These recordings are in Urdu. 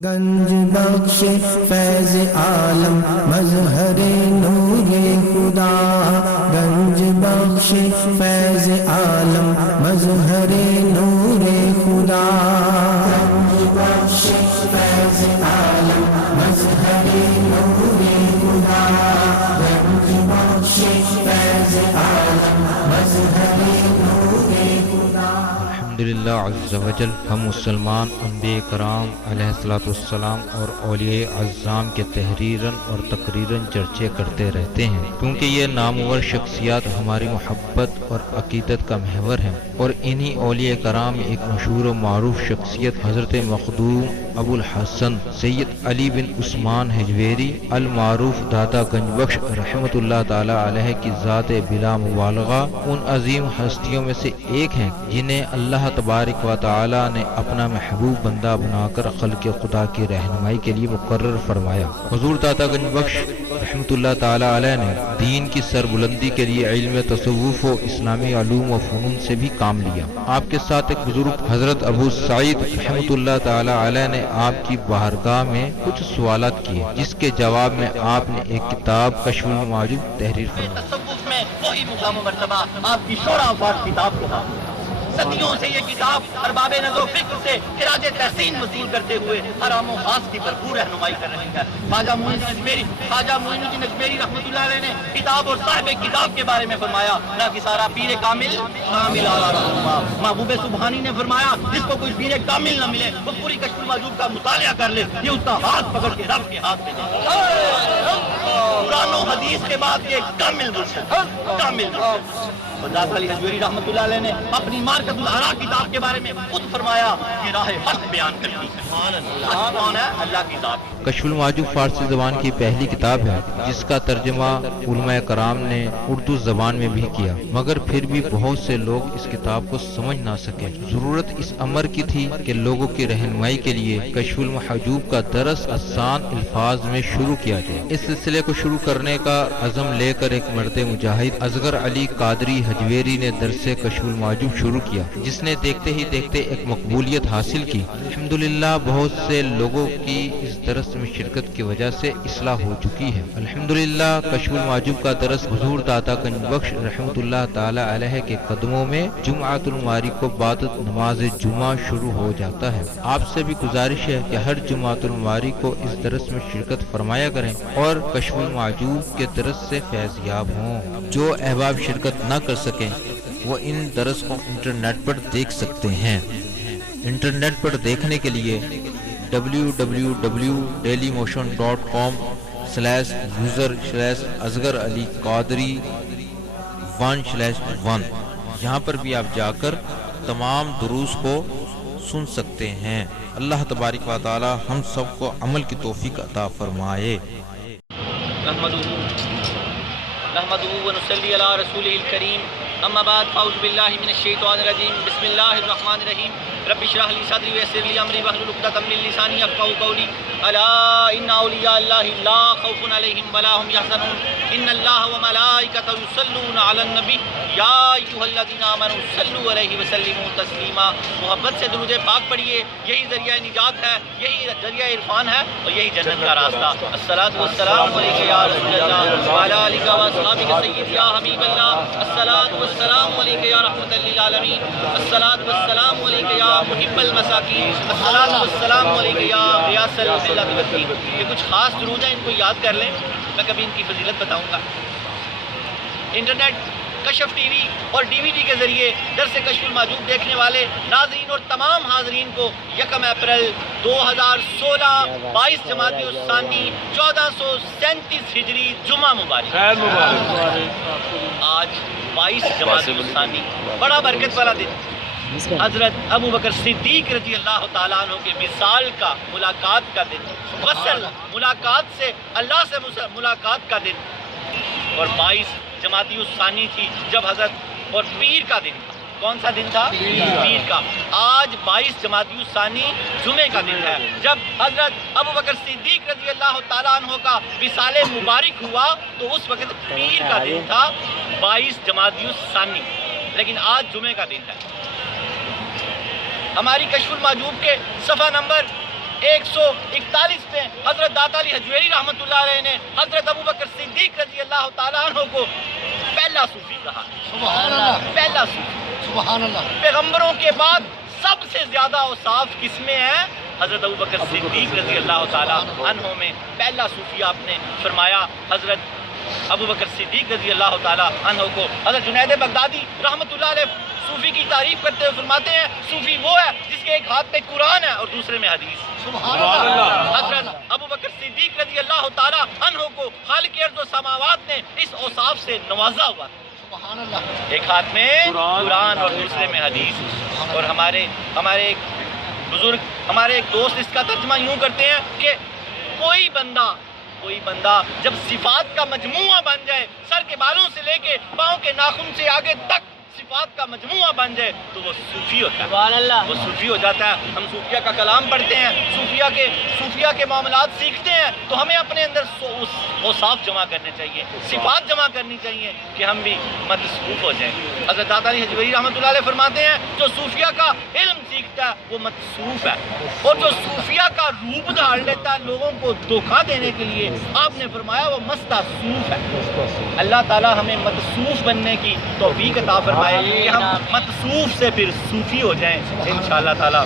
گنج بخش فیض عالم مظہر نور خدا، گنج بخش فیض عالم مظہر نور خدا، گنج بخش فیض عالم مظہر نور خدا، گنج بخش فیض عالم مظہر نور خدا۔ الحمدللہ عز و جل، ہم مسلمان انبیاء کرام علیہ الصلوۃ والسلام اور اولیاء اعظام کے تحریراً اور تقریراً چرچے کرتے رہتے ہیں، کیونکہ یہ نامور شخصیات ہماری محبت اور عقیدت کا محور ہیں، اور انہی اولیاء کرام میں ایک مشہور و معروف شخصیت حضرت مخدوم ابو الحسن سید علی بن عثمان حجویری المعروف داتا گنج بخش رحمۃ اللہ تعالی علیہ کی ذات بلا مبالغہ ان عظیم ہستیوں میں سے ایک ہیں جنہیں اللہ تبارک و تعالی نے اپنا محبوب بندہ بنا کر خلق خدا کی رہنمائی کے لیے مقرر فرمایا۔ حضور داتا گنج بخش رحمۃ اللہ تعالی علیہ نے دین کی سربلندی کے لیے علم تصوف و اسلامی علوم و فنون سے بھی کام لیا۔ آپ کے ساتھ ایک بزرگ حضرت ابو سعید رحمۃ اللہ تعالی علیہ نے آپ کی بارگاہ میں کچھ سوالات کیے، جس کے جواب میں آپ نے ایک کتاب کشف المعجوب تحریر فرمائی۔ تصوف میں وہی مقام و مرتبہ آپ کی شورا افاق کتاب کو تھا۔ صدیوں سے یہ کتاب ارباب نظر و فکر سے خراج تحسین وصول کرتے ہوئے حرام و خاص کی بھرپور رہنمائی کر رہی ہے۔ خواجہ معین الدین اجمیری رحمۃ اللہ علیہ نے کتاب اور صاحب کتاب کے بارے میں فرمایا، نہ کہ سارا پیر کامل اعلیٰ رہنما۔ محبوب سبحانی نے فرمایا، جس کو کوئی پیر کامل نہ ملے وہ پوری کشف المعجوب کا مطالعہ کر لے، یہ اس کا ہاتھ پکڑ کے رب کے ہاتھ میں دے۔ قرآن و حدیث کے بعد یہ کامل مرشد، کامل مرشد۔ داتا علی حجویری رحمۃ اللہ علیہ نے اپنی مارکت الآراء کتاب کے بارے میں خود فرمایا، یہ راہ حق بیان کرتی ہے۔ حق کون ہے؟ اللہ کی ذات۔ کشف المعجوب فارسی زبان کی پہلی کتاب ہے جس کا ترجمہ علماء کرام نے اردو زبان میں بھی کیا، مگر پھر بھی بہت سے لوگ اس کتاب کو سمجھ نہ سکے۔ ضرورت اس امر کی تھی کہ لوگوں کی رہنمائی کے لیے کشف المحجوب کا درس آسان الفاظ میں شروع کیا جائے۔ اس سلسلے کو شروع کرنے کا عزم لے کر ایک مرد مجاہد اصغر علی قادری حجویری نے درس کشف المعجوب شروع کیا، جس نے دیکھتے ہی دیکھتے ایک مقبولیت حاصل کی۔ الحمدللہ بہت سے لوگوں کی اس درس میں شرکت کی وجہ سے اصلاح ہو چکی ہے۔ الحمدللہ کشف المعجوب کا درس حضور داتا گنج بخش رحمۃ اللہ تعالی علیہ کے قدموں میں جمعۃ المبارک کو بعد نماز جمعہ شروع ہو جاتا ہے۔ آپ سے بھی گزارش ہے کہ ہر جمعۃ المبارک کو اس درس میں شرکت فرمایا کریں اور کشف المعجوب کے درس سے فیض یاب ہوں۔ جو احباب شرکت نہ کر سکیں وہ ان درس کو انٹرنیٹ پر دیکھ سکتے ہیں۔ انٹرنیٹ پر دیکھنے کے لیے www.dailymotion.com/user/asghar_ali_qadri1/1 یہاں پر بھی آپ جا کر تمام دروس کو سن سکتے ہیں۔ اللہ تبارک و تعالی ہم سب کو عمل کی توفیق عطا فرمائے۔ نحمده ونصلي على رسوله الكريم، اما بعد فاعوذ بالله من الشيطان الرجيم، بسم الله الرحمن الرحيم، رب اشرح لي صدري ويسر لي امري واحلل عقدة من لساني يفقهوا قولي، الا ان اولياء الله لا خوف عليهم ولا هم يحزنون، ان الله وملائكته يصلون على النبي یا ایھا الذین آمنوا صلوا علیہ وسلموا تسلیما۔ محبت سے درود پاک پڑھیے، یہی ذریعہ نجات ہے، یہی ذریعہ عرفان ہے اور یہی جنت کا راستہ۔ الصلاۃ والسلام علیک یا رسول اللہ وعلی آلک واصحابک سیدی یا حبیب اللہ، الصلاۃ والسلام علیک یا رحمۃ للعالمین، الصلاۃ والسلام علیک یا محب المساکین، الصلاۃ والسلام علیک یا غیاث الملت والدین۔ یہ کچھ خاص درود ہیں، ان کو یاد کر لیں، میں کبھی ان کی فضیلت بتاؤں گا۔ انٹرنیٹ، کشف ٹی وی اور ڈی وی ڈی کے ذریعے درس کشف المعجوب دیکھنے والے ناظرین اور تمام حاضرین کو 1 اپریل 2016 22 جمادی الثانی 1437 ہجری جمعہ مبارک۔ آج 22 جمادی الثانی بڑا برکت والا دن، حضرت ابو بکر صدیق رضی اللہ تعالیٰ عنہ کے وصال کا، ملاقات کا دن، وصل ملاقات سے اللہ سے ملاقات کا دن، اور 22 جمادی الثانی تھی جب حضرت، اور پیر کا دن تھا۔ کون سا دن تھا؟ پیر کا۔ آج 22 جمادی الثانی جمعے کا دن ہے جب حضرت ابو بکر صدیق رضی اللہ تعالیٰ عنہ کا وصال مبارک ہوا، تو اس وقت پیر کا دن تھا 22 جمادی الثانی، لیکن آج جمعے کا دن ہے۔ ہماری کشف المعجوب کے صفحہ نمبر 141 پہ حضرت داتا علی حجویری رحمۃ اللہ علیہ نے حضرت ابوبکر صدیق رضی اللہ تعالیٰ عنہ کو پہلا صوفی کہا. سبحان اللہ. پہلا صوفی. سبحان اللہ. پیغمبروں کے بعد سب سے زیادہ اوصاف کس میں ہیں؟ حضرت ابوبکر صدیق رضی اللہ تعالیٰ عنہ میں پہلا صوفی آپ نے فرمایا حضرت ابوبکر صدیق رضی اللہ تعالیٰ عنہ کو. حضرت جنید بغدادی رحمۃ اللہ علیہ صوفی کی تعریف کرتے ہوئے فرماتے ہیں صوفی وہ ہے جس کے ایک ہاتھ میں قرآن ہے اور دوسرے میں حدیث. سبحان اللہ. حضرت ابوبکر صدیق رضی اللہ تعالیٰ عنہ کو خالق ارض و سماوات نے اس اوصاف سے نوازا ہوا. سبحان اللہ. ایک ہاتھ میں قرآن اور دوسرے میں حدیث. اور ہمارے ایک بزرگ ہمارے ایک دوست اس کا ترجمہ یوں کرتے ہیں کہ کوئی بندہ جب صفات کا مجموعہ بن جائے، سر کے بالوں سے لے کے پاؤں کے ناخن سے آگے تک صفات کا مجموعہ بن جائے تو وہ صوفی ہوتا ہے. سبحان اللہ. وہ صوفی ہو جاتا ہے. ہم صوفیہ کا کلام پڑھتے ہیں، صوفیہ کے معاملات سیکھتے ہیں تو ہمیں اپنے اندر اوصاف جمع کرنے چاہیے، صفات جمع کرنی چاہیے کہ ہم بھی متصوف ہو جائیں. حضرت داتا علی حجویری رحمۃ اللہ علیہ فرماتے ہیں جو صوفیہ کا علم سیکھتا ہے وہ متصوف ہے، اور جو صوفیہ کا روپ دھار لیتا ہے لوگوں کو دھوکہ دینے کے لیے آپ نے فرمایا وہ متصوف ہے. اللہ تعالیٰ ہمیں متصوف بننے کی توفیق عطا فرمائے کہ ہم متصوف سے پھر صوفی ہو جائیں انشاءاللہ تعالیٰ.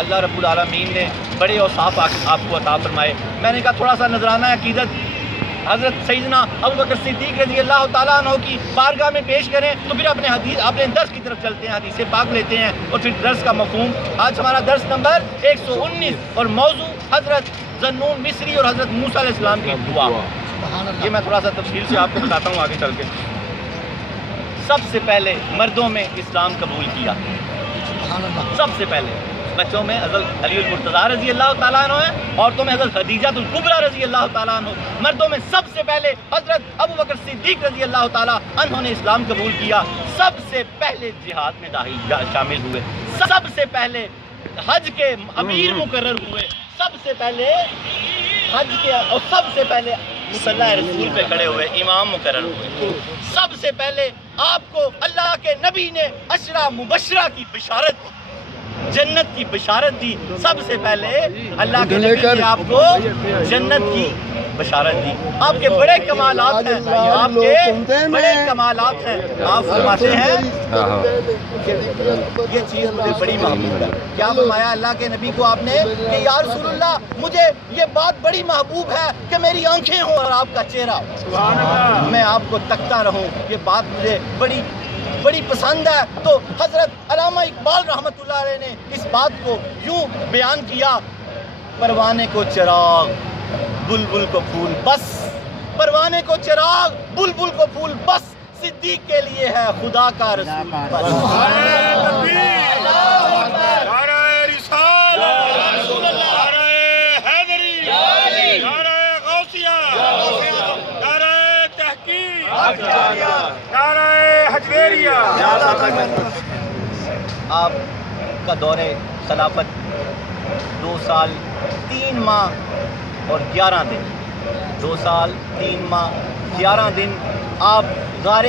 اللہ رب العالمین نے بڑے اوصاف آپ کو عطا فرمائے. میں نے کہا تھوڑا سا نذرانہ عقیدت حضرت سیدنا ابوبکر صدیق رضی اللہ تعالیٰ عنہ کی بارگاہ میں پیش کریں تو پھر اپنے درس کی طرف چلتے ہیں، حدیث پاک لیتے ہیں اور پھر درس کا مفہوم. آج ہمارا درس نمبر 119 اور موضوع حضرت ذنون مصری اور حضرت موسیٰ علیہ السلام کی دعا. یہ میں تھوڑا سا تفصیل سے آپ کو بتاتا ہوں آگے چل کے. سب سے پہلے مردوں میں اسلام قبول کیا. سب سے پہلے بچوں میں حضرت علی المرتضیٰ رضی اللہ تعالیٰ عنہ ہے، عورتوں میں حضرت خدیجہ الکبریٰ رضی اللہ تعالیٰ عنہ، مردوں میں سب سے پہلے حضرت ابوبکر صدیق رضی اللہ تعالیٰ عنہ نے اسلام قبول کیا. سب سے پہلے جہاد میں شامل ہوئے، سب سے پہلے حج کے امیر مقرر ہوئے، سب سے پہلے حج کے اور سب سے پہلے مصلی رسول پہ کھڑے ہوئے امام مقرر ہوئے. سب سے پہلے آپ کو اللہ کے نبی نے عشرہ مبشرہ کی بشارت دی، جنت کی بشارت دی. سب سے پہلے اللہ کے نبی نے آپ کو جنت کی بشارت دی. آپ کے بڑے کمالات ہیں، آپ کے بڑے کمالات ہیں. آپ فرماتے ہیں یہ چیز مجھے بڑی محبوب ہے. کیا فرمایا اللہ کے نبی کو آپ نے کہ یا رسول اللہ مجھے یہ بات بڑی محبوب ہے کہ میری آنکھیں ہوں اور آپ کا چہرہ میں آپ کو تکتا رہوں. یہ بات مجھے بڑی پسند ہے. تو حضرت علامہ اقبال رحمۃ اللہ علیہ نے اس بات کو یوں بیان کیا پروانے کو چراغ بلبل کو پھول بس، پروانے کو چراغ بلبل کو پھول بس، صدیق کے لیے ہے خدا کا رسول بس. آپ کا دور خلافت 2 سال 3 ماہ اور 11 دن، 2 سال 3 ماہ 11 دن آپ غار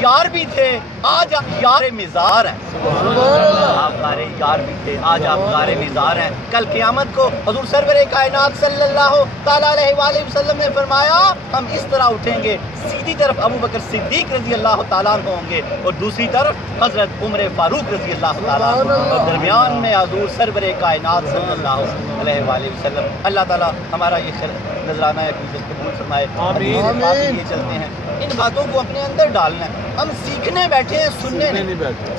یار بھی تھے، آج آپ یار مزار ہیں. آپ غار یار بھی تھے، آج آپ غار مزار ہیں. کل قیامت کو حضور سرور کائنات صلی اللہ تعالیٰ علیہ وآلہ وسلم نے فرمایا ہم اس طرح اٹھیں گے، سیدھی طرف ابوبکر صدیق رضی اللہ تعالیٰ عنہ ہوں گے اور دوسری طرف حضرت عمر فاروق رضی اللہ تعالیٰ عنہ، اور درمیان میں حضور سرور کائنات صلی اللہ علیہ وآلہ وسلم. اللہ تعالیٰ ہمارا یہ نذرانہ عقیدت قبول فرمائے. آمین. یہ چلتے ہیں، ان باتوں کو اپنے اندر ڈالنا ہے. ہم سیکھنے بیٹھے ہیں، سننے نہیں بیٹھے.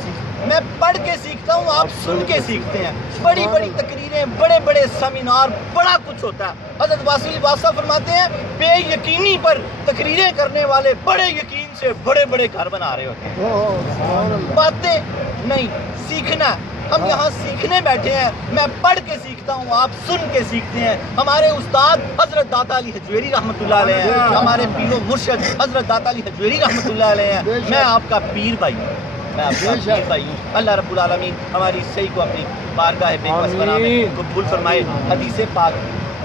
میں پڑھ کے سیکھتا ہوں، آپ سن کے سیکھتے ہیں. بڑی بڑی تقریریں، بڑے بڑے سیمینار، بڑا کچھ ہوتا ہے. حضرت واصل واسطہ فرماتے ہیں بے یقینی پر تقریریں کرنے والے بڑے یقین سے بڑے بڑے گھر بنا رہے ہوتے ہیں. باتیں نہیں، سیکھنا. ہم یہاں سیکھنے بیٹھے ہیں. میں پڑھ کے سیکھتا ہوں، آپ سن کے سیکھتے ہیں. ہمارے استاد حضرت داتا علی حجویری رحمۃ اللہ علیہ ہیں، ہمارے پیر و مرشد حضرت داتا علی حجویری رحمۃ اللہ علیہ ہیں. میں آپ کا پیر بھائی ہوں، میں آپ کا پیر بھائی ہوں. اللہ رب العالمین ہماری صحیح کو اپنی بارگاہ بے پناہ میں قبول فرمائے. حدیث پاک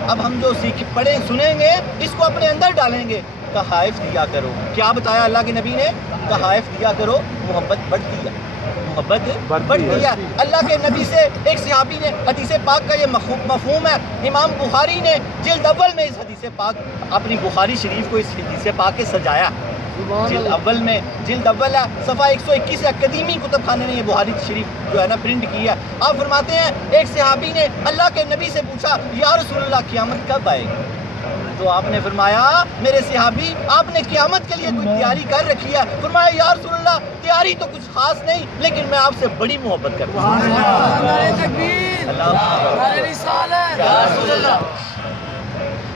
اب ہم جو پڑھیں سنیں گے اس کو اپنے اندر ڈالیں گے. تحائف دیا کرو. کیا بتایا اللہ کے نبی نے؟ تحائف دیا کرو، محبت بڑھتی ہے. محبت بڑھتی ہے۔ اللہ کے نبی سے ایک صحابی نے حدیث پاک کا یہ مفہوم ہے، امام بخاری نے جلد اول میں اس حدیث پاک اپنی بخاری شریف کو اس حدیث پاک کے سجایا۔ جلد اول ہے، صفحہ 121 اکیڈمی کتب خانے نے یہ بخاری شریف جو ہے نا پرنٹ کی ہے۔ آپ فرماتے ہیں ایک صحابی نے اللہ کے نبی سے پوچھا یا رسول اللہ قیامت کب آئے گی؟ تو آپ نے فرمایا میرے صحابی آپ نے قیامت کے لیے کوئی تیاری کر رکھی ہے؟ فرمایا یا رسول اللہ تیاری تو کچھ خاص نہیں، لیکن میں آپ سے بڑی محبت کرتا ہوں۔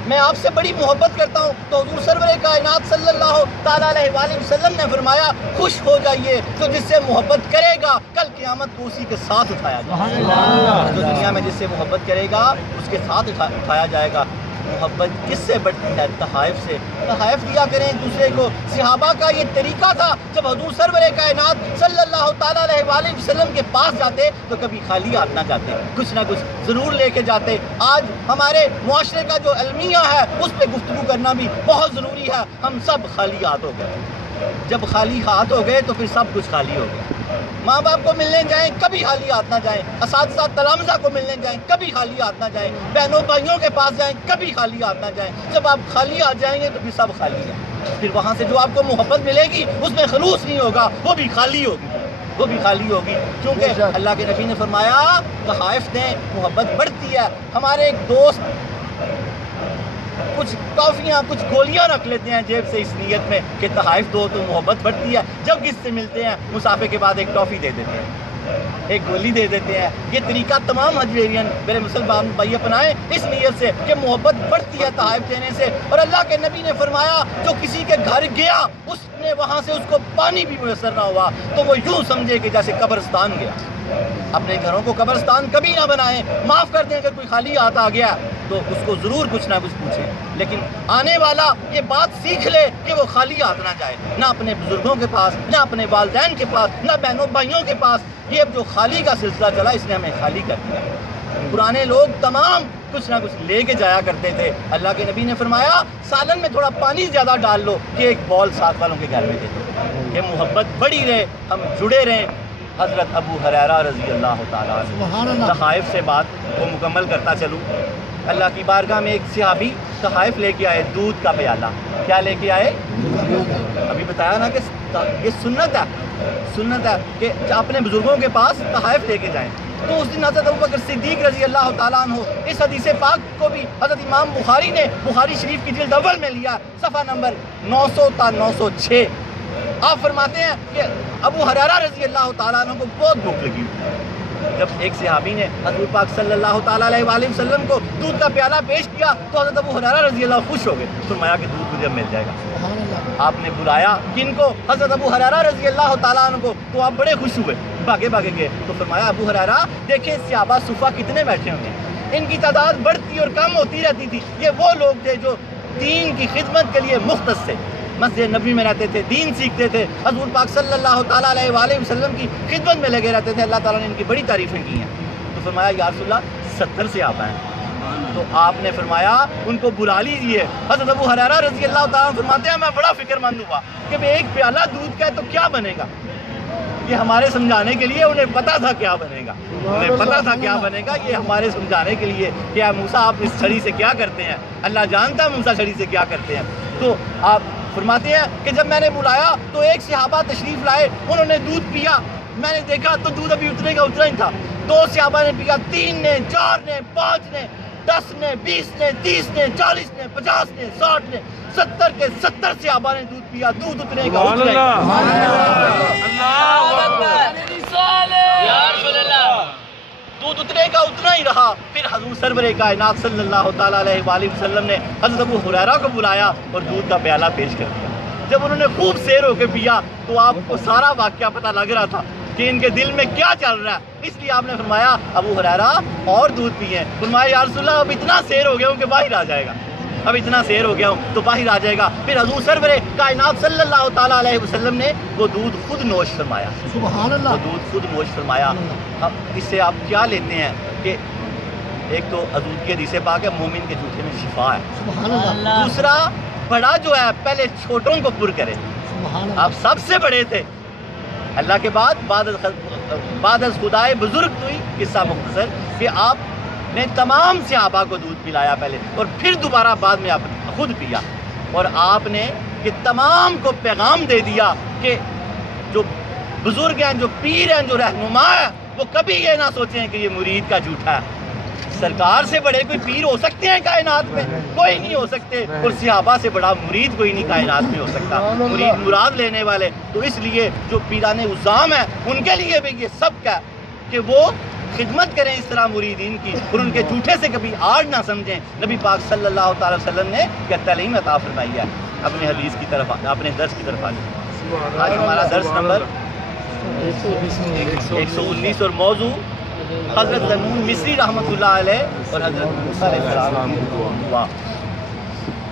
میں آپ سے بڑی محبت کرتا ہوں۔ تو حضور سرور کائنات صلی اللہ تعالیٰ علیہ وآلہ وسلم نے فرمایا خوش ہو جائیے تو جس سے محبت کرے گا کل قیامت کو اسی کے ساتھ اٹھایا جائے گا۔ جو دنیا میں جس سے محبت کرے گا اس کے ساتھ اٹھایا جائے گا۔ محبت کس سے بڑھتی ہے؟ تحائف سے۔ تحائف دیا کریں ایک دوسرے کو۔ صحابہ کا یہ طریقہ تھا، جب حضور سرور کائنات صلی اللہ تعالیٰ علیہ وآلہ وسلم کے پاس جاتے تو کبھی خالی ہاتھ نہ جاتے، کچھ نہ کچھ ضرور لے کے جاتے۔ آج ہمارے معاشرے کا جو المیہ ہے اس پہ گفتگو کرنا بھی بہت ضروری ہے۔ ہم سب خالی ہاتھ ہو گئے۔ جب خالی ہاتھ ہو گئے تو پھر سب کچھ خالی ہو گیا۔ ماں باپ کو ملنے جائیں کبھی خالی ہاتھ نہ جائیں، اساتذہ تلامذہ کو ملنے جائیں کبھی خالی ہاتھ نہ جائیں، بہنوں بھائیوں کے پاس جائیں کبھی خالی ہاتھ نہ جائیں۔ جب آپ خالی ہاتھ جائیں گے تو پھر سب خالی ہے، پھر وہاں سے جو آپ کو محبت ملے گی اس میں خلوص نہیں ہوگا، وہ بھی خالی ہوگی، کیونکہ اللہ کے نبی نے فرمایا تحائف دیں محبت بڑھتی ہے۔ ہمارے ایک دوست کچھ ٹافیاں کچھ گولیاں رکھ لیتے ہیں جیب سے اس نیت میں کہ تحائف دو تو محبت بڑھتی ہے، جب کس سے ملتے ہیں مسافے کے بعد ایک ٹافی دے دیتے ہیں، ایک گولی دے دیتے ہیں۔ یہ طریقہ تمام حجویرین میرے مسلمان بھائی اپنائیں اس نیت سے کہ محبت بڑھتی ہے تحائف دینے سے۔ اور اللہ کے نبی نے فرمایا جو کسی کے گھر گیا اس نے وہاں سے اس کو پانی بھی میسر نہ ہوا تو وہ یوں سمجھے کہ جیسے قبرستان گیا۔ اپنے گھروں کو قبرستان کبھی نہ بنائیں، معاف کر دیں اگر کوئی خالی ہاتھ آ گیا تو اس کو ضرور کچھ نہ کچھ پوچھیں، لیکن آنے والا یہ بات سیکھ لے کہ وہ خالی ہاتھ نہ جائے، نہ اپنے بزرگوں کے پاس، نہ اپنے والدین کے پاس، نہ بہنوں بھائیوں کے پاس۔ یہ جو خالی کا سلسلہ چلا اس نے ہمیں خالی کر دیا۔ پرانے لوگ تمام کچھ نہ کچھ لے کے جایا کرتے تھے۔ اللہ کے نبی نے فرمایا سالن میں تھوڑا پانی زیادہ ڈال لو کہ ایک بال ساتھ والوں کے گھر میں دے دو، یہ محبت بڑی رہے، ہم جڑے رہیں۔ حضرت ابو ہریرہ رضی اللہ تعالیٰ عنہ، تحائف سے بات کو مکمل کرتا چلوں۔ اللہ کی بارگاہ میں ایک صحابی تحائف لے کے آئے، دودھ کا پیالہ۔ کیا لے کے آئے؟ ابھی بتایا نا کہ یہ سنت ہے کہ اپنے بزرگوں کے پاس تحائف لے کے جائیں۔ تو اس دن حضرت ابوبکر صدیق رضی اللہ تعالیٰ عنہ اس حدیث پاک کو بھی حضرت امام بخاری نے بخاری شریف کی جلد اول میں لیا، صفحہ نمبر 900 تا 906۔ آپ فرماتے ہیں کہ ابو ہریرہ رضی اللہ تعالیٰ عنہ کو بہت بھوک لگی ہوئی۔ جب ایک صحابی نے حضور پاک صلی اللہ تعالیٰ علیہ وآلہ وسلم کو دودھ کا پیالہ پیش کیا تو حضرت ابو ہریرہ رضی اللہ خوش ہو گئے، فرمایا کہ دودھ مجھے مل جائے گا۔ آپ نے بلایا کن کو؟ حضرت ابو ہریرہ رضی اللہ تعالیٰ عنہ کو، تو آپ بڑے خوش ہوئے، بھاگے گئے۔ تو فرمایا ابو ہریرہ دیکھیں صحابہ صفہ کتنے بیٹھے ہوئے ہیں، ان کی تعداد بڑھتی اور کم ہوتی رہتی تھی۔ یہ وہ لوگ تھے جو دین کی خدمت کے لیے مختص تھے، مسجد نبوی میں رہتے تھے، دین سیکھتے تھے، حضور پاک صلی اللہ تعالیٰ علیہ وآلہ وسلم کی خدمت میں لگے رہتے تھے۔ اللہ تعالیٰ نے ان کی بڑی تعریفیں کی ہیں۔ تو فرمایا یا رسول اللہ 70 صحابہ ہیں۔ تو آپ نے فرمایا ان کو بلا لیجیے۔ حضرت ابو ہریرہ رضی اللہ تعالیٰ عنہ فرماتے ہیں میں بڑا فکر مند ہوا کہ ایک پیالہ دودھ کا ہے تو کیا بنے گا۔ یہ ہمارے سمجھانے کے لیے، انہیں پتا تھا کیا بنے گا، یہ ہمارے سمجھانے کے لیے کہ اے موسیٰ آپ اس چھڑی سے کیا کرتے ہیں، اللہ جانتا ہے موسیٰ چھڑی سے کیا کرتے ہیں۔ تو آپ فرماتے ہیں کہ جب میں نے بلایا تو ایک صحابہ تشریف لائے، انہوں نے دودھ پیا، میں نے دیکھا تو دودھ ابھی اتنے کا اتنا ہی تھا۔ 2 صحابہ نے پیا، 3 نے، 4 نے، 5 نے، 10 نے، 20 نے، 30 نے، 40 نے، 50 نے، 60 نے، 70 کے 70 صحابہ نے دودھ پیا، دودھ اتنے کا اتنا دودھ اتنے کا اتنا ہی رہا۔ پھر حضور سرور کائنات صلی اللہ تعالیٰ علیہ وآلہ وسلم نے حضرت ابو ہریرہ کو بلایا اور دودھ کا پیالہ پیش کر دیا۔ جب انہوں نے خوب سیر ہو کے پیا تو آپ کو سارا واقعہ پتہ لگ رہا تھا کہ ان کے دل میں کیا چل رہا ہے، اس لیے آپ نے فرمایا ابو ہریرہ اور دودھ پیئیں۔ فرمایا یا رسول اللہ اب اتنا سیر ہو گیا ہوں کہ باہر آ جائے گا، اب اتنا سیر ہو گیا ہوں تو باہر آ جائے گا۔ پھر حضور سرور کائنات صلی اللہ تعالیٰ علیہ وسلم نے وہ دودھ خود نوش فرمایا، سبحان اللہ، وہ دودھ خود نوش فرمایا۔ اب اس سے آپ کیا لیتے ہیں کہ ایک تو حضور کی حدیث پاک ہے مومن کے جھوٹے میں شفا ہے، سبحان اللہ، دوسرا بڑا جو ہے پہلے چھوٹوں کو پر کرے۔ سبحان اللہ، آپ سب سے بڑے تھے اللہ کے بعد بعد از خدائے بزرگ ہوئی قصہ مختصر کہ آپ نے تمام صحابہ کو دودھ پلایا پہلے اور پھر دوبارہ بعد میں آپ خود پیا، اور آپ نے یہ تمام کو پیغام دے دیا کہ جو بزرگ ہیں، جو پیر ہیں، جو رہنما ہیں، وہ کبھی یہ نہ سوچیں کہ یہ مرید کا جھوٹا ہے۔ سرکار سے بڑے کوئی پیر ہو سکتے ہیں کائنات میں؟ کوئی نہیں ہو سکتے، اور صحابہ سے بڑا مرید کوئی نہیں کائنات میں ہو سکتا، مرید مراد لینے والے۔ تو اس لیے جو پیران عظام ہیں ان کے لیے بھی یہ سبق ہے کہ وہ خدمت کریں اس طرح مریدین کی، اور ان کے جھوٹے سے کبھی آڑ نہ سمجھیں۔ نبی پاک صلی اللہ تعالی وسلم نے کیا تعلیم عطا فرمائی ہے۔ اپنے حدیث کی طرف اپنے درس کی طرف آئیں۔ آج ہمارا درس نمبر 119 اور موضوع حضرت ذنون مصری رحمۃ اللہ علیہ اور حضرت موسیٰ علیہ السلام کی دعا۔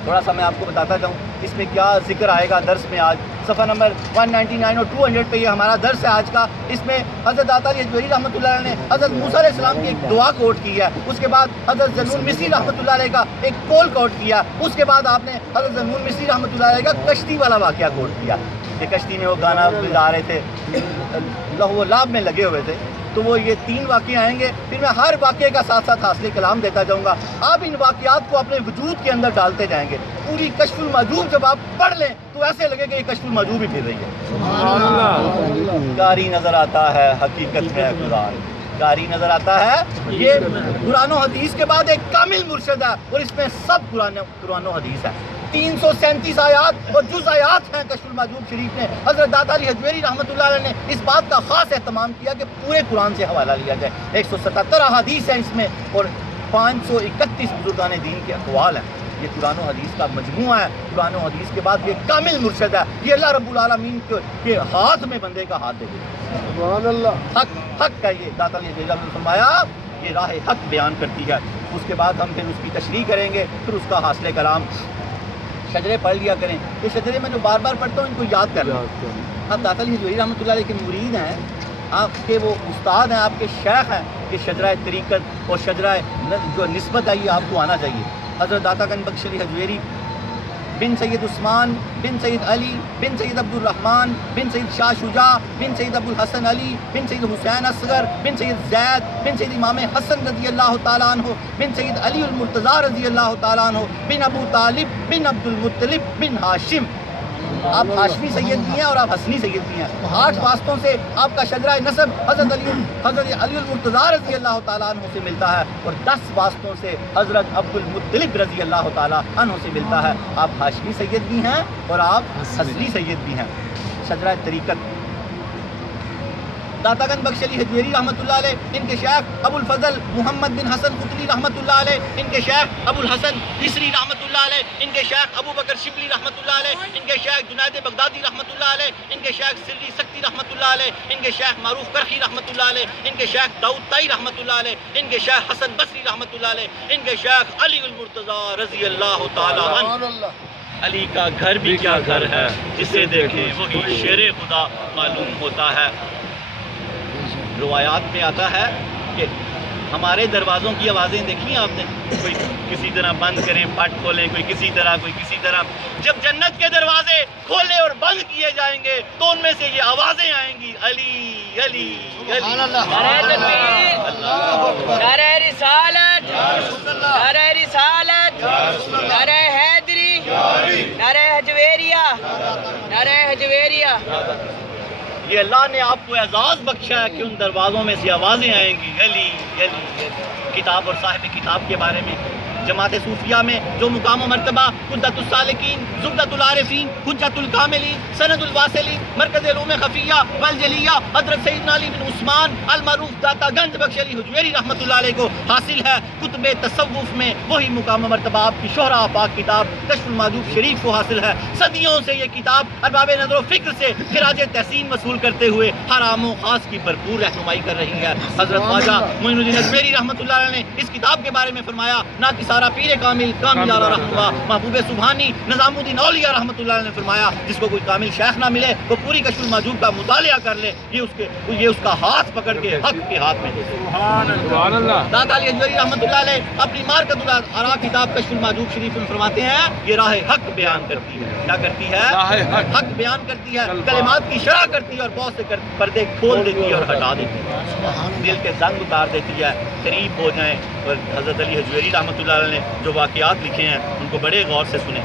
تھوڑا سا میں آپ کو بتاتا جاؤں اس میں کیا ذکر آئے گا درس میں۔ آج صفحہ نمبر 199 اور 200 پہ یہ ہمارا درس ہے آج کا۔ اس میں حضرت عطا علی اجویری رحمۃ اللہ علیہ نے حضرت موسیٰ علیہ السلام کی ایک دعا کوٹ کی ہے، اس کے بعد حضرت ذنون مصری رحمۃ اللہ علیہ کا ایک قول کوٹ کیا، اس کے بعد آپ نے حضرت ذنون مصری رحمۃ اللہ علیہ کا کشتی والا واقعہ کوٹ کیا کہ کشتی میں وہ گانا گا رہے تھے، لہو و لعب میں لگے ہوئے تھے۔ تو وہ یہ 3 واقعے آئیں گے، پھر میں ہر واقعے کا ساتھ ساتھ حاصل کلام دیتا جاؤں گا۔ آپ ان واقعات کو اپنے وجود کے اندر ڈالتے جائیں گے۔ پوری کشف المحجوب جب آپ پڑھ لیں تو ایسے لگے کہ یہ کشف المحجوب ہی پھر رہی ہے۔ قاری نظر آتا ہے حقیقت میں قرآن، قاری نظر آتا ہے۔ یہ قرآن و حدیث کے بعد ایک کامل مرشد ہے، اور اس میں سب قرآن و حدیث ہے۔ 337 آیات اور جز آیات ہیں کشف المحجوب شریف میں۔ حضرت داتا علی حجویری رحمۃ اللہ علیہ نے اس بات کا خاص اہتمام کیا کہ پورے قرآن سے حوالہ لیا جائے۔ 177 احادیث ہیں اس میں، اور 531 بزرگان دین کے اقوال ہیں۔ یہ قرآن و حدیث کا مجموعہ ہے۔ قرآن و حدیث کے بعد یہ کامل مرشد ہے۔ یہ اللہ رب العالمین کے ہاتھ میں بندے کا ہاتھ دے دے۔ سبحان اللہ۔ حق ہے یہ، داتا علی حجویری نے فرمایا یہ راہ حق بیان کرتی ہے۔ اس کے بعد ہم پھر اس کی تشریح کریں گے، پھر اس کا حاصل کلام۔ شجرے پڑھ لیا کریں، یہ شجرے میں جو بار بار پڑھتا ہوں ان کو یاد کر لیں۔ آپ داتا علی حجویری رحمۃ اللہ علیہ کے مرید ہیں، آپ کے وہ استاد ہیں، آپ کے شیخ ہیں، کہ شجرہ طریقت اور شجرہ جو نسبت ہے یہ آپ کو آنا چاہیے۔ حضرت داتا گنج بخش علی حجویری بن سید عثمان بن سید علی بن سید عبد الرحمن بن سید شاہ شجاع بن سید ابو الحسن علی بن سید حسین اصغر بن سید زید بن سید امام حسن رضی اللہ تعالیٰ عنہ بن سید علی المرتضیٰ رضی اللہ تعالیٰ عنہ بن ابو طالب بن عبد المطلب بن ہاشم۔ آپ ہاشمی سید بھی ہیں اور آپ حسنی سید بھی ہیں۔ 8 واسطوں سے آپ کا شجرہ نسب حضرت علی المرتضیٰ رضی اللہ تعالیٰ عنہ سے ملتا ہے، اور 10 واسطوں سے حضرت عبد المطلب رضی اللہ تعالیٰ عنہ سے ملتا ہے۔ آپ ہاشمی سید بھی ہیں اور آپ حسنی سید بھی ہیں۔ شجرہ طریقت داتا گنج بخش علی حجویری رحمۃ اللہ علیہ، ان کے شیخ ابو الفضل محمد بن حسن قطلی رحمۃ اللہ علیہ، ان کے شیخ ابو الحسن عیسری رحمۃ اللہ علیہ، ان کے شیخ ابو بکر شبلی رحمۃ اللہ علیہ، ان کے شیخ جنید بغدادی رحمۃ اللہ علیہ، ان کے شیخ سری سکتی رحمۃ اللہ علیہ، ان کے شیخ معروف کرخی رحمۃ اللہ علیہ، ان کے شیخ داؤد طائی رحمۃ اللہ علیہ، ان کے شیخ حسن بصری رحمۃ اللہ علیہ، ان کے شیخ علی المرتضیٰ رضی اللہ تعالیٰ عنہ۔ علی کا گھر بھی کیا گھر ہے، جسے دیکھیں وہی شیر خدا معلوم ہوتا ہے۔ روایات میں آتا ہے کہ ہمارے دروازوں کی آوازیں دیکھی آپ نے، کوئی کسی طرح بند کریں، پٹ کھولیں، کوئی کسی طرح۔ جب جنت کے دروازے کھولے اور بند کیے جائیں گے تو ان میں سے یہ آوازیں آئیں گی، علی علی علی۔ نعرہ تکبیر، نعرہ رسالت، نعرہ رسالت، نعرہ حیدری، نعرہ حجویریہ، نعرہ حجویریہ۔ یہ اللہ نے آپ کو اعزاز بخشا ہے کہ ان دروازوں میں سے آوازیں آئیں گی، علی علی علی۔ کتاب اور صاحب کتاب کے بارے میں جماعت صوفیہ میں جو مقام و مرتبہ قدۃ السالکین، زبدۃ العارفین، حجت الکاملین، سند الواصلین، مرکز علوم خفیہ والجلیہ حضرت سیدنا علی بن عثمان المعروف داتا گنج بخش علی حجویری رحمۃ اللہ علیہ کو حاصل ہے۔ کتب تصوف میں وہی مقام و مرتبہ آپ کی شہرہ پاک کتاب کشف المحجوب شریف کو حاصل ہے۔ صدیوں سے یہ کتاب ارباب نظر و فکر سے خراج تحسین وصول کرتے ہوئے ہر عام و خاص کی بھرپور رہنمائی کر رہی ہے۔ حضرت خواجہ معین الدین اجمیری رحمۃ اللہ علیہ نے اس کتاب کے بارے میں فرمایا، نہ سارا پیر کامل کامل رحمہ محبوب سبحانی نظام الدین اولیاء رحمۃ اللہ علیہ نے فرمایا جس کو کوئی کامل شیخ نہ ملے وہ پوری کشف المحجوب کا مطالعہ کر لے، یہ اس کا ہاتھ پکڑ کے حق کے ہاتھ میں دے دے۔ سبحان اللہ۔ داتا علی حجویری رحمۃ اللہ علیہ اپنی مارکۃ الآراء کتاب کشف المحجوب شریف میں فرماتے ہیں یہ راہ حق بیان کرتی ہے۔ کیا کرتی ہے؟ راہ حق بیان کرتی ہے، کلمات کی شرح کرتی ہے اور بہت سے پردے کھول دیتی ہے اور ہٹا دیتی ہے، دل کے زنگ اتار دیتی ہے، قریب ہو جائیں۔ اور حضرت علی حجویری رحمۃ اللہ علیہ نے جو واقعات لکھے ہیں ان کو بڑے غور سے سنیں۔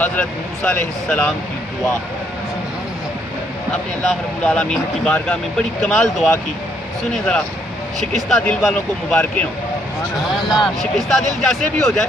حضرت موسیٰ علیہ السلام کی دعا، آپ نے اللہ رب العالمین کی بارگاہ میں بڑی کمال دعا کی، سنیں ذرا۔ شکستہ دل والوں کو مبارکیں ہوں۔ شکستہ دل جیسے بھی ہو جائے،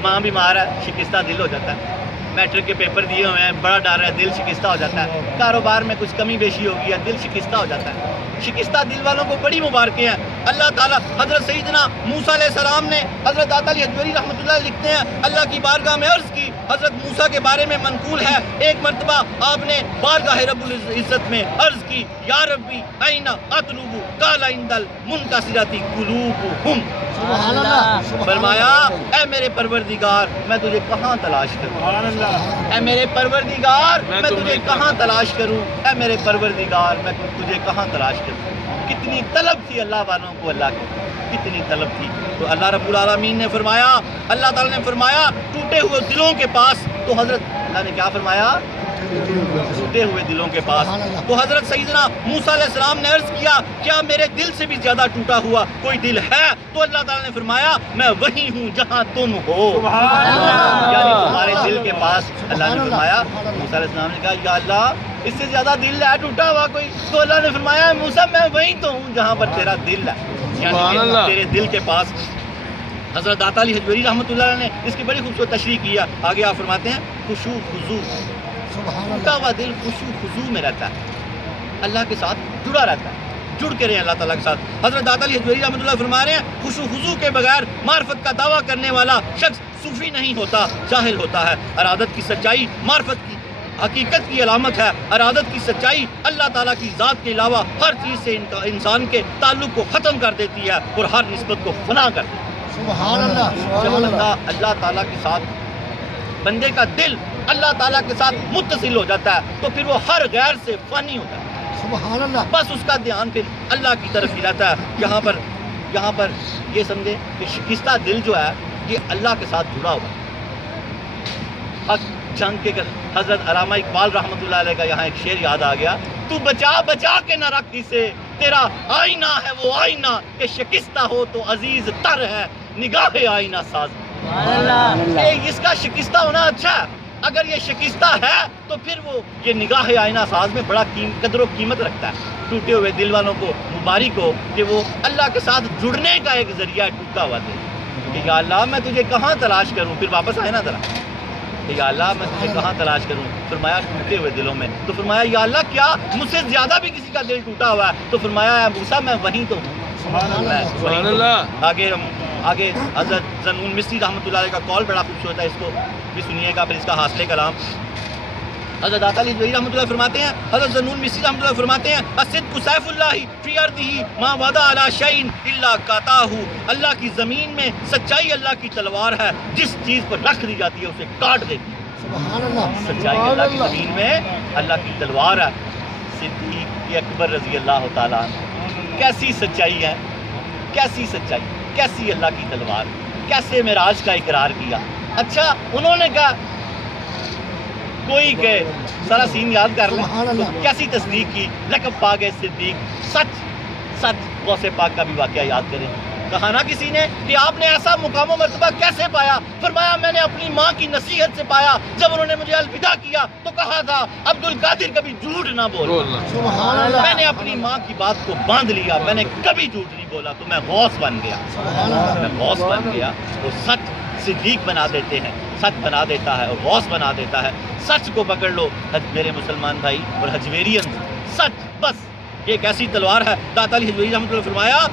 ماں بیمار ہے شکستہ دل ہو جاتا ہے، میٹرک کے پیپر دیے ہوئے ہیں بڑا ڈر ہے دل شکستہ ہو جاتا ہے، کاروبار میں کچھ کمی بیشی ہو گئی ہے دل شکستہ ہو جاتا ہے۔ شکستہ دل والوں کو بڑی مبارکیں ہیں اللہ تعالیٰ۔ حضرت سیدنا موسیٰ علیہ السلام نے حضرت داتا علی حجویری رحمۃ اللہ لکھتے ہیں اللہ کی بارگاہ میں عرض کی، حضرت موسیٰ کے بارے میں منقول ہے ایک مرتبہ آپ نے بارگاہ رب العزت میں عرض کی یا ربی این اطلب قال عند المنکسرۃ قلوبہم، سبحان اللہ۔ فرمایا اے میرے پروردگار میں تجھے کہاں تلاش کروں، اے میرے پروردگار میں تجھے کہاں تلاش کروں، اے میرے پروردگار میں تجھے کہاں تلاش کروں۔ کتنی طلب تھی اللہ والوں کو اللہ کی، کتنی طلب تھی۔ تو اللہ رب العالمین نے فرمایا، اللہ تعالیٰ نے فرمایا ٹوٹے ہوئے دلوں کے پاس، تو حضرت اللہ نے کیا فرمایا؟ ٹوٹے ہوئے دلوں کے پاس۔ تو حضرت سیدنا موسیٰ علیہ السلام نے عرض کیا کیا میرے دل سے بھی زیادہ ٹوٹا ہوا کوئی دل ہے؟ تو اللہ تعالیٰ نے فرمایا میں وہی ہوں جہاں تم ہو، یعنی تمہارے دل کے پاس۔ اللہ نے فرمایا، موسیٰ علیہ السلام نے کہا یا اللہ اس سے زیادہ دل ہے ٹوٹا ہوا کوئی؟ تو اللہ نے فرمایا موسیٰ میں وہی تو ہوں جہاں پر تیرا دل ہے، یعنی کہ تیرے دل کے پاس۔ حضرت داتا علی حجویری رحمۃ اللہ علیہ نے اس کی بڑی خوبصورت تشریح کی ہے، آگے آپ فرماتے ہیں خشوع خضوع، ٹوٹا ہوا دل خشوع خضوع میں رہتا ہے، اللہ کے ساتھ جڑا رہتا ہے، جڑ کے رہے اللہ تعالیٰ کے ساتھ۔ حضرت داتا علی حجویری رحمۃ اللہ فرما رہے ہیں خشوع خضوع کے بغیر معرفت کا دعویٰ کرنے والا شخص صوفی نہیں ہوتا، جاہل ہوتا ہے۔ ارادت کی سچائی معرفت کی حقیقت کی علامت ہے۔ ارادت کی سچائی اللہ تعالیٰ کی ذات کے علاوہ ہر چیز سے انسان کے تعلق کو ختم کر دیتی ہے اور ہر نسبت کو فنا کر دیتی ہے۔ سبحان اللہ۔ جب بندہ اللہ تعالیٰ کے ساتھ، بندے کا دل اللہ تعالیٰ کے ساتھ متصل ہو جاتا ہے تو پھر وہ ہر غیر سے فانی ہو جاتا ہے، سبحان اللہ۔ بس اس کا دھیان پھر اللہ کی طرف ہی رہتا ہے۔ یہاں پر یہ سمجھے کہ شکستہ دل جو ہے یہ اللہ کے ساتھ جڑا ہوا ہے۔ حق جنگ کے حضرت علامہ اقبال رحمۃ اللہ علیہ کا یہاں ایک شعر یاد آ گیا، تو بچا بچا کے نہ رکھ اسے، تیرا آئینہ ہے وہ آئینہ کہ شکستہ ہو تو عزیز تر ہے نگاہ آئینہ ساز۔ اس کا شکستہ ہونا اچھا ہے، اگر یہ شکستہ ہے تو پھر وہ یہ نگاہ آئینہ ساز میں بڑا قدر و قیمت رکھتا ہے۔ ٹوٹے ہوئے دل والوں کو مبارک ہو کہ وہ اللہ کے ساتھ جڑنے کا ایک ذریعہ ہے ٹوٹا ہوا دل، کہ یا اللہ میں تجھے کہاں تلاش کروں، پھر واپس آئے نا ذرا، کہ یا اللہ میں تجھے کہاں تلاش کروں، فرمایا ٹوٹے ہوئے دلوں میں۔ تو فرمایا یا اللہ کیا مجھ سے زیادہ بھی کسی کا دل ٹوٹا ہوا ہے؟ تو فرمایا اے موسیٰ میں وہیں تو ہوں، سبحان اللہ۔ آگے حضرت ذنون مصری رحمۃ اللہ علیہ کا قول بڑا خوبصورت ہے، اس کو بھی سنیے گا، پھر اس کا حاصل کلام۔ حضرت داتا علی حجویری رحمۃ اللہ فرماتے ہیں، حضرت ذنون مصری رحمۃ اللہ فرماتے ہیں الصدق سیف اللہ فی ارضہ ما وضع علی شیء الا قاطعہ، اللہ کی زمین میں سچائی اللہ کی تلوار ہے، جس چیز پر رکھ دی جاتی ہے اسے کاٹ دیتی ہے۔ سبحان اللہ۔ سچائی اللہ کی زمین میں اللہ کی تلوار ہے۔ صدیق اکبر رضی اللہ تعالیٰ عنہ، کیسی سچائی ہے، کیسی سچائی، کیسی اللہ کی تلوار، کیسے معراج کا اقرار کیا۔ اچھا انہوں نے کہا کوئی کہ سارا سین یاد کر لیں، کیسی تصدیق کی، لقب پا گئے صدیق، سچ غوث پاک کا بھی واقعہ یاد کریں۔ کہا نا کسی نے کہ آپ نے ایسا مقام و مرتبہ کیسے پایا؟ فرمایا میں نے اپنی ماں کی نصیحت سے پایا، جب انہوں نے مجھے الوداع کیا تو کہا تھا عبد القادر کبھی جھوٹ نہ بول، سبحان اللہ۔ میں نے اپنی ماں کی بات کو باندھ لیا، میں نے کبھی جھوٹ نہیں بولا، تو میں غوث بن گیا، میں غوث بن گیا۔ وہ سچ صدیق بنا دیتے ہیں، سچ بنا دیتا ہے اور غوث بنا دیتا ہے۔ سچ کو پکڑ لو میرے مسلمان بھائی اور حجویرین، سچ بس یہ ایک ایسی تلوار ہے۔ داتا علی حجویری رحمۃ اللہ فرمایا،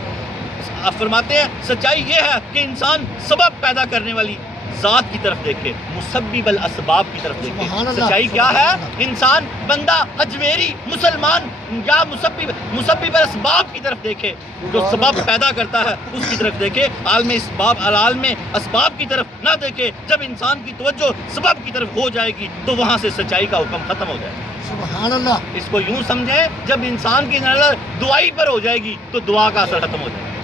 فرماتے ہیں سچائی یہ ہے کہ انسان سبب پیدا کرنے والی ذات کی طرف دیکھے، مسبب الاسباب کی طرف دیکھے۔ سبحان اللہ۔ سچائی کیا ہے؟ انسان، بندہ، حجویری، مسلمان یا مسبب الاسباب کی طرف دیکھے، جو سبب پیدا کرتا ہے اس کی طرف دیکھے، عالم اسباب کی طرف نہ دیکھے۔ جب انسان کی توجہ سبب کی طرف ہو جائے گی تو وہاں سے سچائی کا حکم ختم ہو جائے گا۔ سبحان اللہ۔ اس کو یوں سمجھیں، جب انسان کی نظر دعائی پر ہو جائے گی تو دعا کا اثر ختم ہو جائے گا،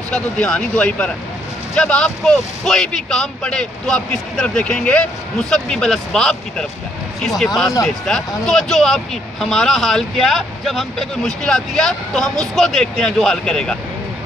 اس کا تو دھیان ہی دعائی پر ہے۔ جب آپ کو کوئی بھی کام پڑے تو آپ کس کی طرف دیکھیں گے؟ مسبب الاسباب کی طرف جائیں، اس کے پاس بھیجتا ہے۔ تو جو آپ کی ہمارا حال کیا ہے؟ جب ہم پہ کوئی مشکل آتی ہے تو ہم اس کو دیکھتے ہیں جو حل کرے گا،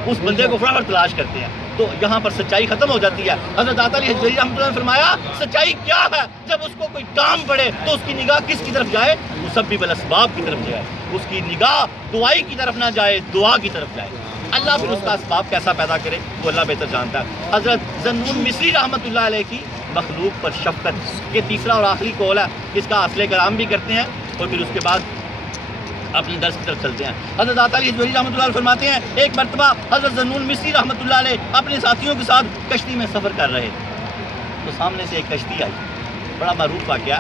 اس بندے کو فٹافٹ تلاش کرتے ہیں، تو یہاں پر سچائی ختم ہو جاتی ہے۔ حضرت عطا علی حجویری رحمۃ اللہ نے فرمایا سچائی کیا ہے؟ جب اس کو کوئی کام پڑے تو اس کی نگاہ کس کی طرف جائے؟ مسبب الاسباب کی طرف جائے، اس کی نگاہ دعائی کی طرف نہ جائے، دعا کی طرف جائے۔ اللہ پھر اس کا اسباب کیسا پیدا کرے وہ اللہ بہتر جانتا ہے۔ حضرت ذنون مصری رحمۃ اللہ علیہ کی مخلوق پر شفقت، یہ تیسرا اور آخری قول ہے، اس کا اصل کلام بھی کرتے ہیں اور پھر اس کے بعد اپنے درس کی طرف چلتے ہیں۔ حضرت عطا علی حجویری رحمۃ اللہ علیہ فرماتے ہیں ایک مرتبہ حضرت ذنون مصری رحمۃ اللہ علیہ اپنے ساتھیوں کے ساتھ کشتی میں سفر کر رہے تو سامنے سے ایک کشتی آئی، بڑا معروف واقعہ۔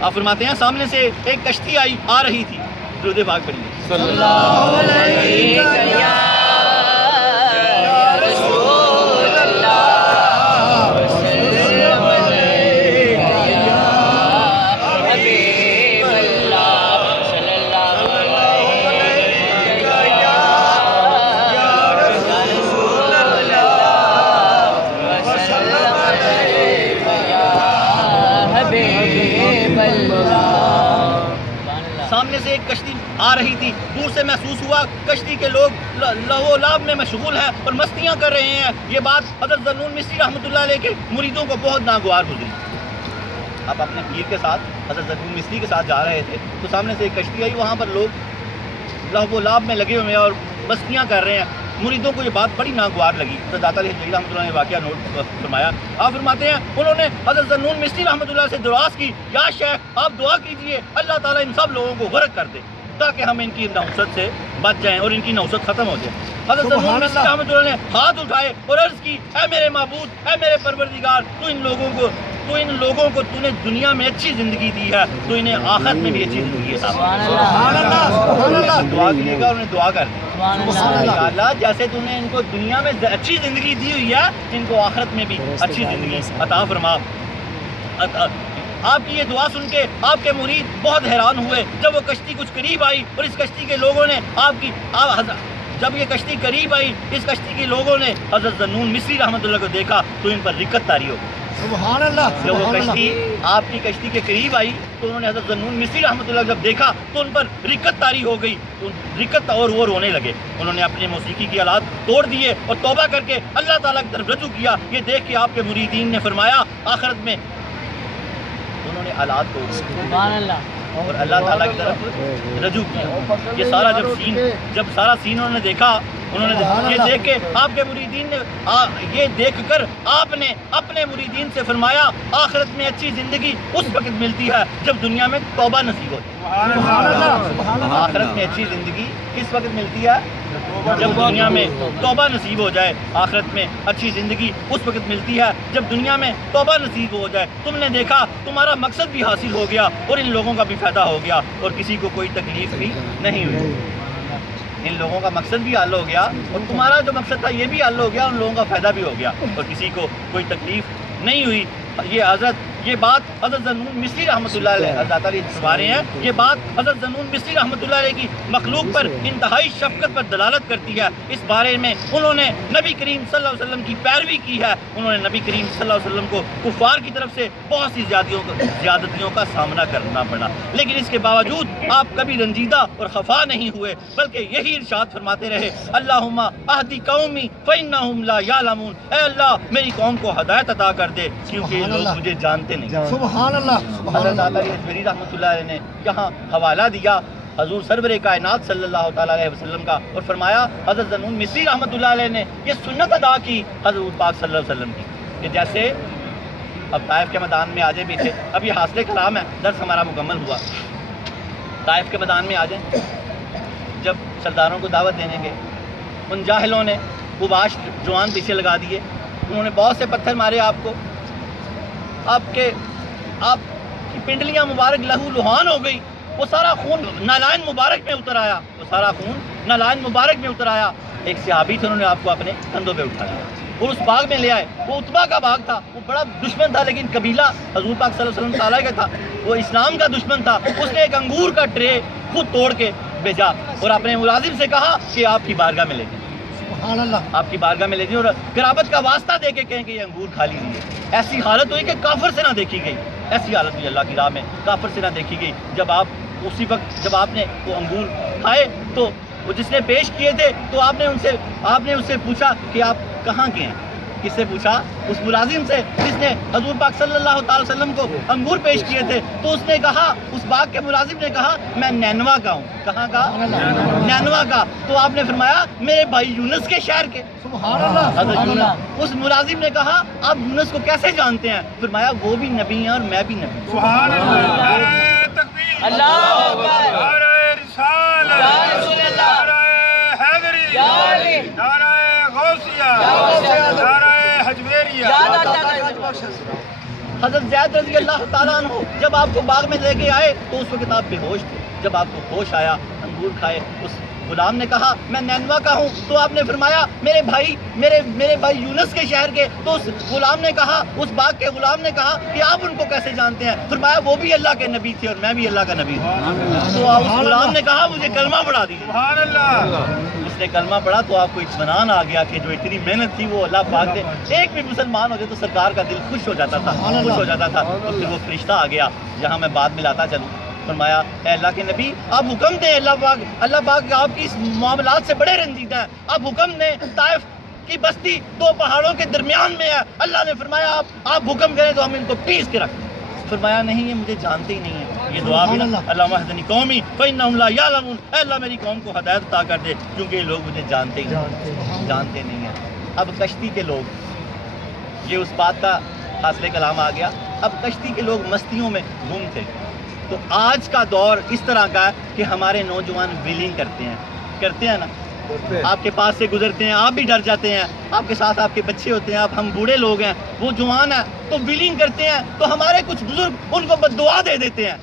آپ فرماتے ہیں سامنے سے ایک کشتی آئی آ رہی تھی، درود پاک پڑھیے۔ صلی اللہ علیہ وسلم۔ سامنے سے ایک کشتی آ رہی تھی، دور سے محسوس ہوا کشتی کے لوگ لہو و لعب میں مشغول ہیں اور مستیاں کر رہے ہیں۔ یہ بات حضرت ذنون مصری رحمۃ اللہ علیہ کے مریدوں کو بہت ناگوار گزری۔ آپ اپنے پیر کے ساتھ حضرت ذنون مصری کے ساتھ جا رہے تھے تو سامنے سے ایک کشتی آئی، وہاں پر لوگ لہو و لعب میں لگے ہوئے ہیں اور مستیاں کر رہے ہیں۔ مریدوں کو یہ بات بڑی ناگوار لگی۔ حضرت عطا علی حجویری رحمۃ اللہ نے واقعہ نوٹ فرمایا۔ آپ فرماتے ہیں انہوں نے حضرت ذنون مصری رحمۃ اللہ سے دعا کی، یا شیخ آپ دعا کیجئے اللہ تعالیٰ ان سب لوگوں کو غرق کر دے تاکہ ہم ان کی نحوست سے بچ جائیں اور ان کی نحوست ختم ہو جائے۔ حضرت ذنون مصری رحمۃ اللہ نے ہاتھ اٹھائے اور عرض کی، اے میرے معبود، اے میرے پروردگار، تو ان لوگوں کو تو نے دنیا میں اچھی زندگی دی ہے تو انہیں آخرت میں بھی اچھی زندگی عطا فرما۔ سبحان اللہ۔ سبحان اللہ۔ دعا کیجیے گا اور انہیں دعا کر دیں، سبحان اللہ۔ اللہ جیسے تو نے ان کو دنیا میں اچھی زندگی دی ہوئی ہے ان کو آخرت میں بھی اچھی زندگی عطا فرما۔ آپ کی یہ دعا سن کے آپ کے مرید بہت حیران ہوئے۔ جب وہ کشتی کچھ قریب آئی اور اس کشتی کے لوگوں نے جب یہ کشتی قریب آئی، اس کشتی کے لوگوں نے حضرت ذنون مصری رحمۃ اللہ کو دیکھا تو ان پر رکت طاری ہو گئی۔ سبحان اللہ۔ جب وہ سبحان کشتی اللہ۔ آپ کی کشتی کے قریب آئی تو انہوں نے حضرت ذنون مصری رحمۃ اللہ جب دیکھا تو ان پر رکت طاری ہو گئی، تو رکت اور وہ رونے لگے۔ انہوں نے اپنے موسیقی کی آلات توڑ دیے اور توبہ کر کے اللہ تعالیٰ کی طرف رجوع کیا۔ یہ دیکھ کے آپ کے مریدین نے فرمایا آخرت میں انہوں نے آلات توڑ دیے سبحان اللہ اور اللہ تعالیٰ کی طرف رجوع کیا۔ یہ سارا جب سارا سین انہوں نے دیکھا، یہ دیکھ کے آپ کے مریدین نے یہ دیکھ کر آپ نے اپنے مریدین سے فرمایا آخرت میں اچھی زندگی اس وقت ملتی ہے جب دنیا میں توبہ نصیب ہو جائے۔ آخرت میں اچھی زندگی کس وقت ملتی ہے؟ جب دنیا میں توبہ نصیب ہو جائے۔ آخرت میں اچھی زندگی اس وقت ملتی ہے جب دنیا میں توبہ نصیب ہو جائے۔ تم نے دیکھا تمہارا مقصد بھی حاصل ہو گیا اور ان لوگوں کا بھی فائدہ ہو گیا اور کسی کو کوئی تکلیف بھی نہیں ہوئی۔ ان لوگوں کا مقصد بھی حل ہو گیا اور تمہارا جو مقصد تھا یہ بھی حل ہو گیا، ان لوگوں کا فائدہ بھی ہو گیا اور کسی کو کوئی تکلیف نہیں ہوئی۔ یہ بات حضرت ذنون مصری رحمۃ اللہ علیہ حضرت علی فرما رہے ہیں، یہ بات حضرت ذنون مصری رحمۃ اللہ علیہ کی مخلوق پر انتہائی شفقت پر دلالت کرتی ہے۔ اس بارے میں انہوں نے نبی کریم صلی اللہ علیہ وسلم کی پیروی کی ہے۔ انہوں نے نبی کریم صلی اللہ علیہ وسلم کو کفار کی طرف سے بہت سی زیادتیوں کا سامنا کرنا پڑا، لیکن اس کے باوجود آپ کبھی رنجیدہ اور خفا نہیں ہوئے، بلکہ یہی ارشاد فرماتے رہے، اللہم اہدی قومی فإنہم لا یعلمون، اے اللہ میری قوم کو ہدایت عطا کر دے کیونکہ یہ لوگ مجھے جانتے نہیں۔ سبحان اللہ۔ حضرت عطا علی حجویری رحمۃ اللہ علیہ نے یہاں حوالہ دیا حضور سرور کائنات صلی اللہ تعالیٰ علیہ وسلم کا اور فرمایا حضرت ذنون مصری رحمۃ اللہ علیہ نے یہ سنت ادا کی حضرت پاک صلی اللہ علیہ وسلم کی کہ جیسے اب طائف کے میدان میں آ جائیں پیچھے، اب یہ حاصل کلام ہے، درس ہمارا مکمل ہوا۔ طائف کے میدان میں آ جائیں، جب سرداروں کو دعوت دینے گے ان جاہلوں نے وہ باش جوان پیچھے لگا دیے انہوں نے بہت سے پتھر مارے آپ کو، آپ کی پنڈلیاں مبارک لہو لہان ہو گئی، وہ سارا خون نالائن مبارک میں اتر آیا، وہ سارا خون نالائن مبارک میں اتر آیا۔ ایک صحابی تھے، انہوں نے آپ کو اپنے کندھوں پہ اٹھایا اور اس باغ میں لے آئے۔ وہ عتبہ کا باغ تھا، وہ بڑا دشمن تھا، لیکن قبیلہ حضور پاک صلی اللہ علیہ وسلم تعالیٰ کا تھا، وہ اسلام کا دشمن تھا۔ اس نے ایک انگور کا ٹرے خود توڑ کے بھیجا اور اپنے ملازم سے کہا کہ آپ کی بارگاہ میں لے جائیں، سبحان اللہ، آپ کی بارگاہ میں لے جائیں، اور قرابت کا واسطہ دے کے کہیں کہ یہ انگور کھا لیجیے۔ ایسی حالت ہوئی کہ کافر سے نہ دیکھی گئی، ایسی حالت ہوئی اللہ کی راہ میں کافر سے نہ دیکھی گئی۔ جب آپ اسی وقت جب آپ نے وہ انگور کھائے تو وہ جس نے پیش کیے تھے تو آپ نے اس سے پوچھا کہ آپ کہاں کے ہیں؟ کس سے پوچھا؟ اس ملازم سے جس نے حضور پاک صلی اللہ تعالی وسلم کو انگور پیش کیے تھے۔ تو اس نے کہا، اس باغ کے ملازم نے کہا میں نینوا کا ہوں۔ کہاں کا؟ نینوا کا۔ تو آپ نے فرمایا میرے بھائی یونس کے شہر کے۔ سبحان اللہ، حضرت یونس۔ اس ملازم نے کہا آپ یونس کو کیسے جانتے ہیں؟ فرمایا وہ بھی نبی ہیں اور میں بھی نبی ہوں۔ سبحان اللہ، نعرہ تکبیر، اللہ اکبر، نعرہ رسالت، یا رسول اللہ، نعرہ حیدری، یا علی، نعرہ غوثیہ، نعرہ حجویریہ۔ حضرت زید رضی اللہ تعالیٰ عنہ جب آپ کو باغ میں لے کے آئے تو اس وقت آپ بے ہوش تھے۔ جب آپ کو ہوش آیا، انگور کھائے، اس غلام نے کہا میں نینوا کا ہوں، تو آپ نے فرمایا میرے بھائی یونس کے شہر کے۔ تو اس غلام نے کہا، اس باغ کے غلام نے کہا کہ آپ ان کو کیسے جانتے ہیں؟ فرمایا وہ بھی اللہ کے نبی تھے اور میں بھی اللہ کا نبی ہوں۔ تو اس غلام نے کہا مجھے کلمہ پڑھا دیجیے۔ سبحان اللہ، اس نے کلمہ پڑھا تو آپ کو اطمینان آ گیا کہ جو اتنی محنت تھی وہ اللہ پاک نے، ایک بھی مسلمان ہو جائے تو سرکار کا دل خوش ہو جاتا تھا، خوش ہو جاتا تھا۔ اور پھر وہ فرشتہ آ گیا، یہاں میں بعد میں لاتا چلوں۔ فرمایا اے اللہ کے نبی آپ حکم دیں، اللہ پاک آپ کی اس معاملات سے بڑے رنجیدہ ہیں، آپ حکم دیں، طائف کی بستی دو پہاڑوں کے درمیان میں ہے۔ اللہ نے فرمایا آپ حکم کریں تو ہم ان کو پیس کے رکھیں۔ فرمایا نہیں یہ مجھے جانتے ہی نہیں ہیں۔ یہ دعا بھی نا اللہم اہدنی قومی فإنہم لا یعلمون، اے اللہ میری قوم کو ہدایت عطا کر دے کیونکہ یہ لوگ مجھے جانتے نہیں ہیں۔ اب کشتی کے لوگ، یہ اس بات کا حاصل کلام آ گیا، اب کشتی کے لوگ مستیوں میں گم تھے۔ تو آج کا دور اس طرح کا ہے کہ ہمارے نوجوان ویلنگ کرتے ہیں نا، آپ کے پاس سے گزرتے ہیں آپ بھی ڈر جاتے ہیں، آپ کے ساتھ آپ کے بچے ہوتے ہیں، ہم بوڑھے لوگ ہیں، وہ جوان ہیں تو ویلنگ کرتے ہیں، تو ہمارے کچھ بزرگ ان کو بددعا دے دیتے ہیں،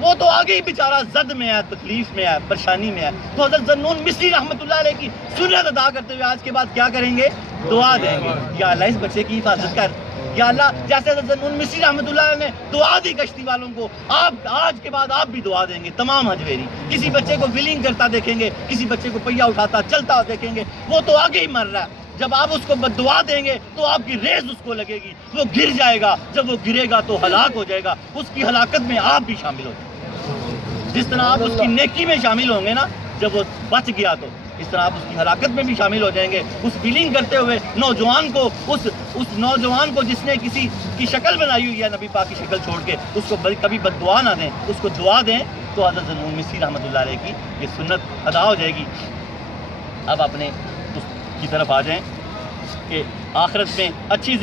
وہ تو آگے ہی بیچارہ زد میں ہے، تکلیف میں ہے، پریشانی میں ہے۔ تو حضرت ذنون مصری رحمۃ اللہ علیہ کی سنت ادا کرتے ہوئے آج کے بعد کیا کریں گے؟ دعا دیں گے، یا اللہ اس بچے کی حفاظت کر، یا اللہ جیسے حضرت ذنون مصری رحمۃ اللہ علیہ نے دعا دی کشتی والوں کو، آپ آج کے بعد آپ بھی دعا دیں گے تمام حجویری۔ کسی بچے کو ویلنگ کرتا دیکھیں گے، کسی بچے کو پہیا اٹھاتا چلتا دیکھیں گے، وہ تو آگے ہی مر رہا ہے، جب آپ اس کو بددعا دیں گے تو آپ کی ریز اس کو لگے گی، وہ گر جائے گا، جب وہ گرے گا تو ہلاک ہو جائے گا، اس کی ہلاکت میں آپ بھی شامل ہو جائیں گے۔ جس طرح آپ اس کی نیکی میں شامل ہوں گے نا جب وہ بچ گیا، تو اس طرح آپ اس کی ہلاکت میں بھی شامل ہو جائیں گے۔ اس ویلنگ کرتے ہوئے نوجوان کو، اس نوجوان کو جس نے کسی کی شکل بنائی ہوئی ہے نبی پاک کی شکل چھوڑ کے، اس کو کبھی بددعا نہ دیں، اس کو دعا دیں، تو حضرت ذنون مصری رحمۃ اللہ علیہ کی یہ سنت ادا ہو جائے گی۔ اب اپنے اس کی طرف آ جائیں کہ آخرت میں اچھی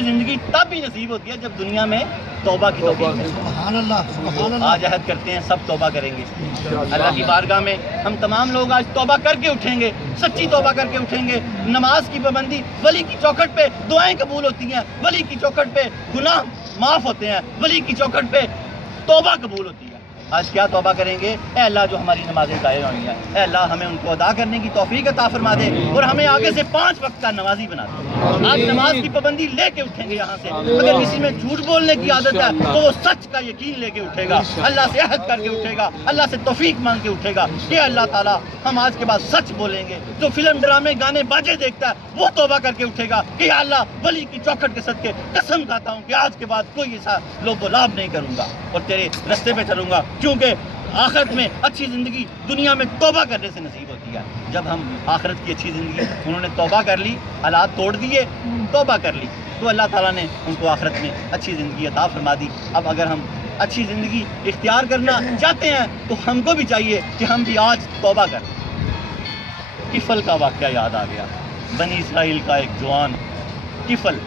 زندگی تب ہی نصیب ہوتی ہے جب دنیا میں توبہ کی توفیق ملے۔ سبحان اللہ، سبحان اللہ۔ آج عہد کرتے ہیں سب توبہ کریں گے اللہ کی بارگاہ میں، ہم تمام لوگ آج توبہ کر کے اٹھیں گے، سچی توبہ کر کے اٹھیں گے۔ نماز کی پابندی، ولی کی چوکھٹ پہ دعائیں قبول ہوتی ہیں، ولی کی چوکھٹ پہ گناہ معاف ہوتے ہیں، ولی کی چوکھٹ پہ توبہ قبول ہوتی ہے۔ آج کیا توبہ کریں گے؟ اے اللہ جو ہماری نمازیں ضائع ہوئی ہیں، اے اللہ ہمیں ان کو ادا کرنے کی توفیق عطا فرما دے اور ہمیں آگے سے 5 وقت کا نمازی بنا دے۔ آج نماز کی پابندی لے کے اٹھیں گے یہاں سے، اگر کسی میں جھوٹ بولنے کی عادت ہے تو وہ سچ کا یقین لے کے اٹھے گا، اللہ سے عہد کر کے اٹھے گا، اللہ سے توفیق مانگ کے اٹھے گا کہ اللہ تعالیٰ ہم آج کے بعد سچ بولیں گے۔ جو فلم ڈرامے گانے باجے دیکھتا ہے وہ توبہ کر کے اٹھے گا کہ اللہ ولی کی چوکھٹ کے صدقے قسم کھاتا ہوں کہ آج کے بعد کوئی ایسا لوب و لاب نہیں کروں گا اور تیرے رستے پہ چلوں گا، کیونکہ آخرت میں اچھی زندگی دنیا میں توبہ کرنے سے نصیب ہوتی ہے۔ جب ہم آخرت کی اچھی زندگی، انہوں نے توبہ کر لی، حالات توڑ دیے، توبہ کر لی، تو اللہ تعالیٰ نے ان کو آخرت میں اچھی زندگی عطا فرما دی۔ اب اگر ہم اچھی زندگی اختیار کرنا چاہتے ہیں تو ہم کو بھی چاہیے کہ ہم بھی آج توبہ کریں۔ کفل کا واقعہ یاد آ گیا، بنی اسرائیل کا ایک جوان کفل،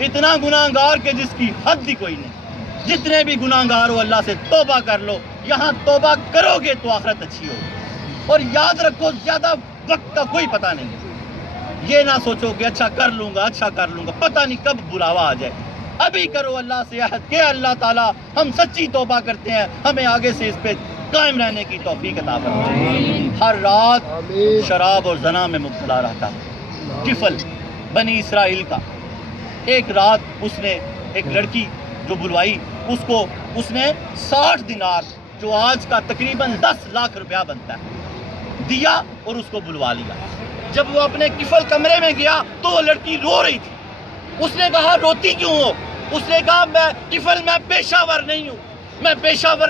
اتنا گناہ گار کہ جس کی حد ہی کوئی نہیں۔ جتنے بھی گناہ گار ہو اللہ سے توبہ کر لو، یہاں توبہ کرو گے تو آخرت اچھی ہوگی۔ اور یاد رکھو زیادہ وقت کا کوئی پتہ نہیں ہے، یہ نہ سوچو کہ اچھا کر لوں گا، پتہ نہیں کب بلاوا آ جائے۔ ابھی کرو اللہ سے عہد کہ اللہ تعالیٰ ہم سچی توبہ کرتے ہیں، ہمیں آگے سے اس پہ قائم رہنے کی توفیق عطا فرمائے۔ ہر رات شراب اور زنا میں مبتلا رہتا، کفل بنی اسرائیل کا۔ ایک رات اس نے ایک لڑکی جو بلوائی، اس نے 60 دینار جو آج کا تقریباً 10 لاکھ روپیہ بنتا ہے دیا اور اس کو بلوا لیا۔ جب وہ اپنے کفل کمرے میں گیا تو وہ لڑکی رو رہی تھی۔ اس نے کہا روتی کیوں ہو؟ اس نے کہا میں پیشہ ور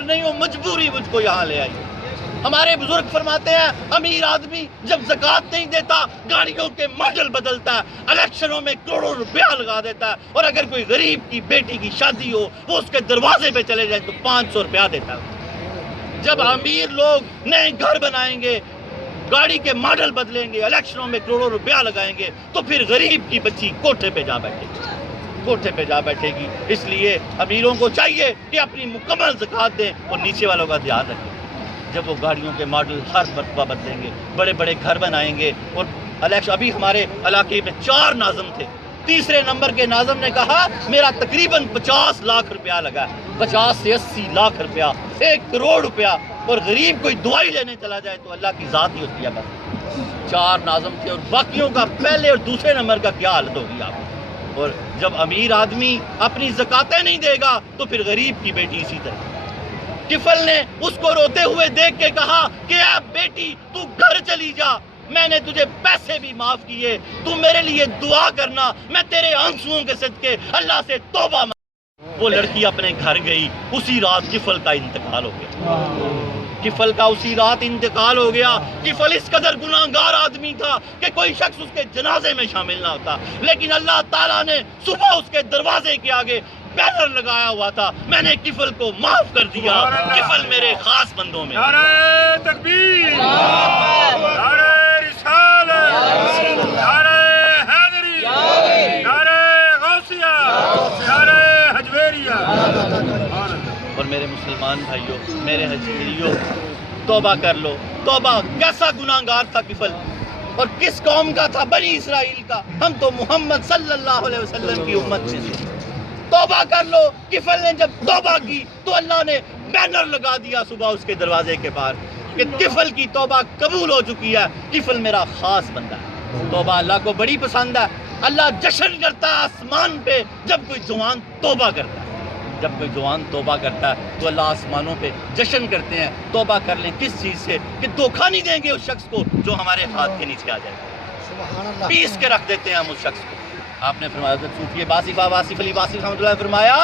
نہیں ہوں، مجبوری مجھ کو یہاں لے آئی۔ ہمارے بزرگ فرماتے ہیں امیر آدمی جب زکوٰۃ نہیں دیتا گاڑیوں کے ماڈل بدلتا ہے، الیکشنوں میں کروڑوں روپیہ لگا دیتا ہے، اور اگر کوئی غریب کی بیٹی کی شادی ہو وہ اس کے دروازے پہ چلے جائیں تو 500 روپیہ دیتا ہے۔ جب امیر لوگ نئے گھر بنائیں گے، گاڑی کے ماڈل بدلیں گے، الیکشنوں میں کروڑوں روپیہ لگائیں گے، تو پھر غریب کی بچی کوٹھے پہ جا بیٹھے گی۔ اس لیے امیروں کو چاہیے کہ اپنی مکمل زکوٰۃ دیں اور نیچے والوں کا دھیان رکھیں۔ جب وہ گاڑیوں کے ماڈل ہر مرتبہ بدلیں گے، بڑے بڑے گھر بنائیں گے، اور ابھی ہمارے علاقے میں 4 ناظم تھے، تیسرے نمبر کے ناظم نے کہا میرا تقریباً 50 لاکھ روپیہ لگا، 50 سے 80 لاکھ روپیہ، 1 کروڑ روپیہ، اور غریب کوئی دعائی لینے چلا جائے تو اللہ کی ذات ہی ہوتی ہے بس۔ 4 ناظم تھے، اور باقیوں کا پہلے اور دوسرے نمبر کا کیا حالت ہوگی آپ؟ اور جب امیر آدمی اپنی زکاتیں نہیں دے گا تو پھر غریب کی بیٹی اسی طرح۔ کفل نے اس کو روتے ہوئے دیکھ کے کہا کہ اے بیٹی تو گھر چلی جا، میں نے تجھے پیسے بھی معاف کیے، تو میرے لیے دعا کرنا، میں تیرے آنسوؤں کے صدقے اللہ سے توبہ مانگ۔ وہ لڑکی اپنے گھر گئی، اسی رات کفل کا انتقال ہو گیا۔ اسی رات انتقال ہو گیا۔ کفل اس قدر گناہگار آدمی تھا کہ کوئی شخص اس کے جنازے میں شامل نہ ہوتا، لیکن اللہ تعالیٰ نے صبح اس کے دروازے کے آگے بینر لگایا ہوا تھا، میں نے کفل کو معاف کر دیا، کفل میرے خاص بندوں میں۔ نعرہ تکبیر، نعرہ رسالت، نعرہ حیدری، نعرہ غوثیہ، نعرہ حجویریہ۔ اور میرے مسلمان بھائیوں، میرے حجویریوں، توبہ کر لو، توبہ۔ کیسا گناہگار تھا کفل، اور کس قوم کا تھا؟ بنی اسرائیل کا۔ ہم تو محمد صلی اللہ علیہ وسلم کی امت سے تھے۔ توبہ کر لو۔ کفل نے جب توبہ کی تو اللہ نے بینر لگا دیا صبح اس کے دروازے کے باہر کہ کفل کی توبہ قبول ہو چکی ہے، کفل میرا خاص بندہ ہے۔ توبہ اللہ کو بڑی پسند ہے۔ اللہ جشن کرتا ہے آسمان پہ جب کوئی جوان توبہ کرتا ہے۔ جب کوئی جوان توبہ کرتا ہے تو اللہ آسمانوں پہ جشن کرتے ہیں۔ توبہ کر لیں کس چیز سے؟ کہ دھوکہ نہیں دیں گے اس شخص کو جو ہمارے ہاتھ کے نیچے آ جائے گا، پیس کے رکھ دیتے ہیں ہم اس شخص کو۔ آپ نے فرمایا حضرت صوفی واصف علی واصف رحمۃ اللہ نے فرمایا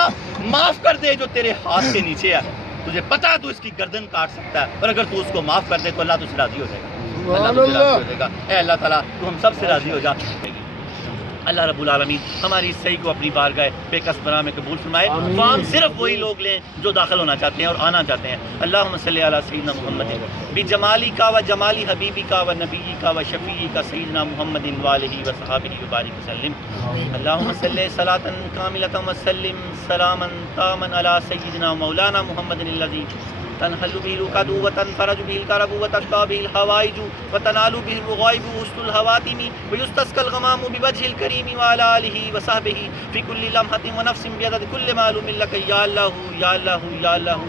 معاف کر دے جو تیرے ہاتھ کے نیچے ہے، تجھے پتا ہے تو اس کی گردن کاٹ سکتا ہے، اور اگر تو اس کو معاف کر دے تو اللہ تجھ سے راضی ہو جائے گا، اللہ تجھ سے راضی ہو جائے گا۔ اے اللہ تعالیٰ تو ہم سب سے راضی ہو جا۔ اللہ رب العالمین ہماری اس صحیح کو اپنی بارگاہ بے کس بنا میں قبول فرمائے۔ فام صرف وہی لوگ لیں جو داخل ہونا چاہتے ہیں اور آنا چاہتے ہیں۔ اللہم صلی علی سیدنا محمد بجمالی کا و جمالی حبیبی کا و نبی کا و شفیعی کا سیدنا محمد وآلہ و صحابہ وبارک وسلم۔ اللہم صلی صلاۃ کاملۃ وسلم سلاما تاما علی سیدنا مولانا محمد الذی تنحل به العقد وتنفرج به الكرب وتشفى به الحوائج وتنال به الرغائب وحسن الخواتم ويستسقى الغمام بوجه الكريم وعلى آله وصحبه في كل لمحة ونفس بعدد كل معلوم لك يا الله يا الله يا الله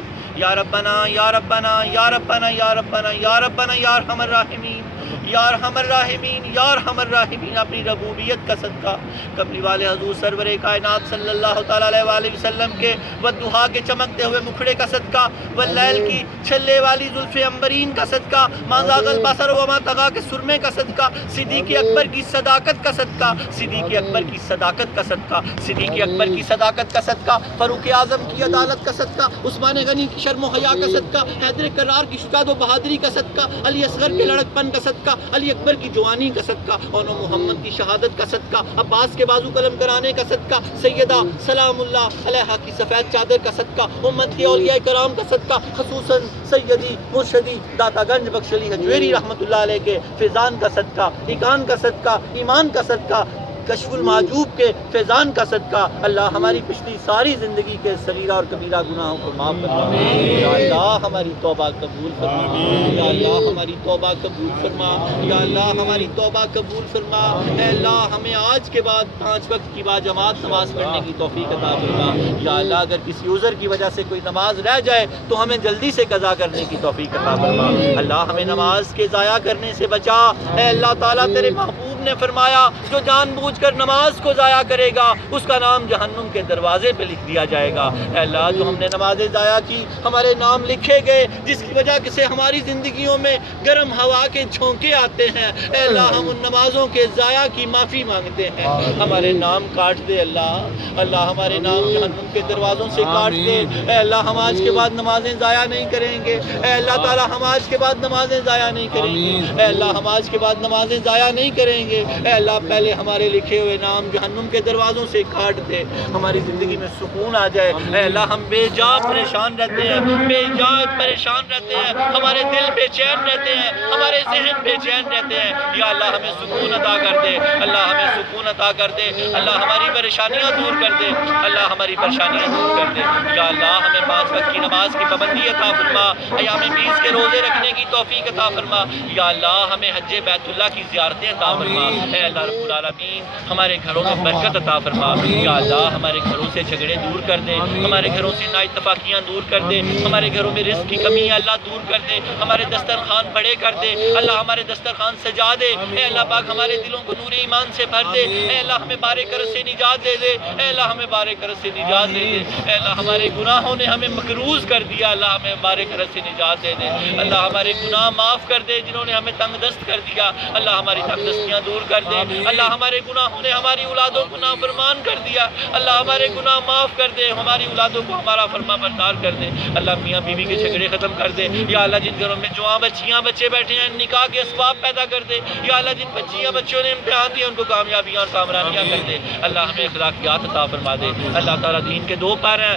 یا ربنا یا ربنا یا ربنا یا ربنا یا ربنا یا ارحم الراحمین یا ارحم الراحمین یا ارحم الراحمین۔ اپنی ربوبیت کا صدقہ، کملی والے حضور سرور کائنات صلی اللہ تعالیٰ علیہ وآلہ وسلم کے والضحیٰ کے چمکتے ہوئے مکھڑے کا صدقہ، واللیل کی چھلے والی زلف عنبرین کا صدقہ، ما زاغ البصر وما طغیٰ کے سرمے کا صدقہ، صدیق اکبر کی صداقت کا صدقہ، صدیق اکبر کی صداقت کا صدقہ، صدیق اکبر کی صداقت کا صدقہ، فاروق اعظم کی عدالت کا صدقہ، عثمان غنی کی شرم و حیا کا صدقہ، حیدر کرار کی شجاعت و بہادری کا صدقہ، علی اصغر کے لڑک پن کا صدقہ، علی اکبر کی جوانی کا صدقہ، اونو محمد کی شہادت کا صدقہ، عباس کے بازو قلم کرانے کا صدقہ، سیدہ سلام اللہ علیہا کی سفید چادر کا صدقہ، امت کے اولیاء کرام کا صدقہ، خصوصاً سیدی مرشدی داتا گنج بخش علی حجویری رحمۃ اللہ علیہ کے فیضان کا صدقہ، ایقان کا صدقہ، ایمان کا صدقہ، کشف المحجوب کے فیضان کا صدقہ اللہ ہماری پچھلی ساری زندگی کے صغیرہ اور کبیرہ گناہوں کو معاف فرما، یا اللہ ہماری توبہ قبول فرما، یا اللہ ہماری توبہ قبول فرما، یا اللہ ہماری توبہ قبول فرما۔ اے اللہ ہمیں آج کے بعد 5 وقت کی باجماعت نماز پڑھنے کی توفیق عطا فرما۔ یا اللہ اگر کسی عذر کی وجہ سے کوئی نماز رہ جائے تو ہمیں جلدی سے قضا کرنے کی توفیق عطا فرما۔ اللہ ہمیں نماز کے ضائع کرنے سے بچا۔ اے اللہ تعالیٰ تیرے محبوب نے فرمایا جو جان بوجھ کر نماز کو ضائع کرے گا اس کا نام جہنم کے دروازے پہ لکھ دیا جائے گا۔ اے اللہ جو ہم نے نمازیں ضائع کی ہمارے نام لکھے گئے جس کی وجہ سے ہماری زندگیوں میں گرم ہوا کے جھونکے آتے ہیں، اے اللہ ہم ان نمازوں کے ضائع کی معافی مانگتے ہیں، ہمارے نام کاٹ دے اللہ، اللہ ہمارے نام جہنم کے دروازوں سے کاٹ دے۔ اے اللہ ہم آج کے بعد نمازیں ضائع نہیں کریں گے، اے اللہ تعالیٰ ہم آج کے بعد نمازیں ضائع نہیں کریں گے، اے اللہ ہم آج کے بعد نمازیں ضائع نہیں کریں گے۔ اے اللہ پہلے ہمارے لکھے ہوئے نام جہنم کے دروازوں سے کاٹ دے، ہماری زندگی میں سکون آ جائے۔ اے اللہ ہم بے جا پریشان رہتے ہیں، بے جا پریشان رہتے ہیں، ہمارے دل بے چین رہتے ہیں، ہمارے ذہن بے چین رہتے ہیں، یا اللہ ہمیں سکون عطا کر دے، اللہ ہمیں سکون عطا کر دے، اللہ ہماری پریشانیاں دور کر دے، اللہ ہماری پریشانیاں دور کر دے، یا اللہ ہمیں 5 وقت کی نماز کی پابندی عطا فرما، ایام 20 کے روزے رکھنے کی توفیق عطا فرما، یا اللہ ہمیں حج بیت اللہ کی زیارتیں عطا فرما۔ اے اللہ رب العالمین ہمارے گھروں میں برکت عطا فرما، یا اللہ ہمارے گھروں سے جھگڑے دور کر دے، ہمارے گھروں سے نا اتفاقیاں دور کر دے، ہمارے گھروں میں رزق کی کمی ہے اللہ دور کر دے، ہمارے دسترخوان بڑے کر دے، اللہ ہمارے دسترخوان سجا دے، اے اللہ پاک ہمارے دلوں کو نور ایمان سے بھر دے، اے اللہ ہمیں بارے کرز سے نجات دے دے، اے اللہ ہمیں بارے کرز سے نجات دے دے، اے اللہ ہمارے گناہوں نے ہمیں مقروض کر دیا، اللہ ہمیں بارے کرز سے نجات دے دے، اللہ ہمارے گناہ معاف کر دے جنہوں نے ہمیں تنگ دست کر دیا، اللہ ہماری تنگ دستیاں دور کر دے، اللہ ہمارے گناہوں نے ہماری اولادوں کو نافرمان کر دیا، اللہ ہمارے گناہ معاف کر دے، ہماری اولادوں کو ہمارا فرما بردار کر دے، اللہ میاں بیوی کے جھگڑے ختم کر دے، یا اللہ جن گھروں میں جوان بچیاں بچے بیٹھے ہیں نکاح کے اسباب پیدا کر دے، یا اللہ جن بچیاں بچوں نے امتحان دیے ان کو کامیابیاں اور کامرانیاں کر دے، اللہ ہمیں اخلاقیات عطا فرما دے۔ اللہ تعالیٰ دین کے 2 پیر ہیں،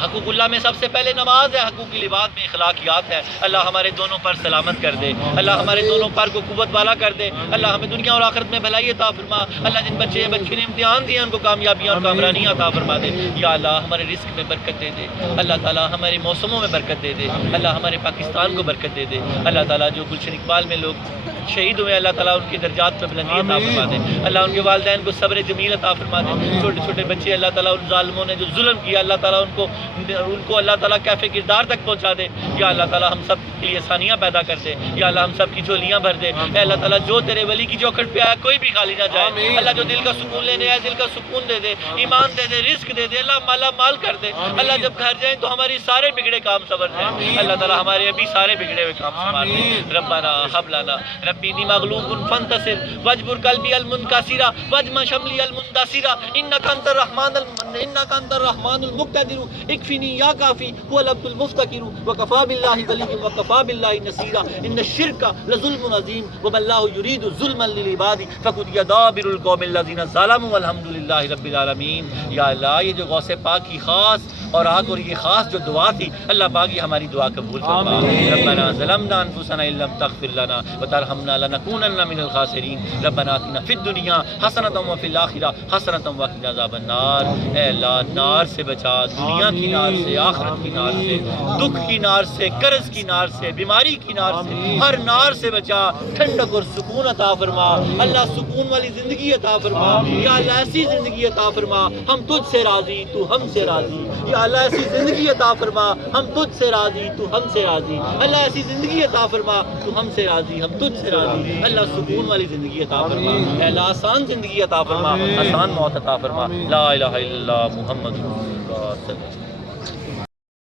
حقوق اللہ میں سب سے پہلے نماز ہے، حقوق کی لباس میں اخلاقیات ہے، اللہ ہمارے دونوں پر سلامت کر دے، اللہ ہمارے دونوں پر کو قوت والا کر دے، اللہ ہمیں دنیا اور آخرت میں بھلائی عطا فرما، اللہ جن بچے نے امتحان دیے ان کو کامیابیاں اور کامرانیاں عطا فرما دے، یا اللہ ہمارے رزق میں برکت دے دے، اللہ تعالیٰ ہمارے موسموں میں برکت دے دے، اللہ ہمارے پاکستان کو برکت دے دے، اللہ تعالیٰ جو گلشن اقبال میں لوگ شہید ہوئے اللہ تعالیٰ ان کے درجات میں بلندی عطا فرما دے، اللہ ان کے والدین کو صبر جمیل عطا فرما دے، چھوٹے چھوٹے بچے اللہ تعالیٰ ان ظالموں نے جو ظلم کیا اللہ تعالیٰ ان کو اللہ تعالیٰ کیفے کردار تک پہنچا دے، یا اللہ تعالیٰ ہم سب کے لیے آسانیاں پیدا کر دے، یا اللہ ہم سب کی جھولیاں بھر دے، اے اللہ تعالیٰ جو تیرے ولی کی چوکھٹ پہ آیا کوئی بھی خالی نہ جائے، اللہ جو دل کا سکون لینے آئے دل کا سکون دے دے، ایمان دے دے، رزق دے دے، اللہ مالا مال کر دے، اللہ جب گھر جائیں تو ہماری سارے بگڑے کام سنور جائیں، اللہ تعالیٰ ہمارے ابھی سارے بگڑے ہوئے کام سنوار دے، ربنا حب لنا ربی انی مغلوب فانتصر واجبر قلبی المنکسرا واجمع شملی المندثرا انک انت الرحمن المقتدر اکفنی یا کافی هو العبد المفتقر وکفا باللہ ولیا وکفا باللہ نصیرا ان الشرک لظلم عظیم وما اللہ یرید ظلما للعباد فقضی دابر القوم الذین ظلموا والحمد للہ رب العالمین۔ یا اللہ یہ جو غوث پاک کی خاص اور یہ خاص جو دعا تھی اللہ پاک یہ ہماری دعا قبول فرما، ربنا ظلمنا انفسنا ان لم تغفر لنا وترحمنا لنکونن من الخاسرین، ربنا آتنا فی الدنیا حسنۃ وفی الآخرہ حسنۃ وقنا عذاب النار۔ اے اللہ نار سے بچا، دنیا کی نار سے، آخرت کی نار سے، دکھ کی نار سے، قرض کی نار سے، بیماری کی نار سے، ہر نار سے بچا، ٹھنڈک اور سکون عطا فرما، اللہ سکون والی زندگی عطا فرما، یا اللہ ایسی زندگی عطا فرما ہم تجھ سے راضی تو ہم سے راضی، یا اللہ ایسی زندگی عطا فرما ہم تجھ سے راضی تو ہم سے راضی، اللہ ایسی زندگی عطا فرما تو ہم سے راضی ہم تجھ سے راضی، اللہ سکون والی زندگی عطا فرما، اے اللہ آسان زندگی عطا فرما، آسان موت عطا فرما، لا الہ الا اللہ محمد رسول اللہ صلی اللہ علیہ وسلم۔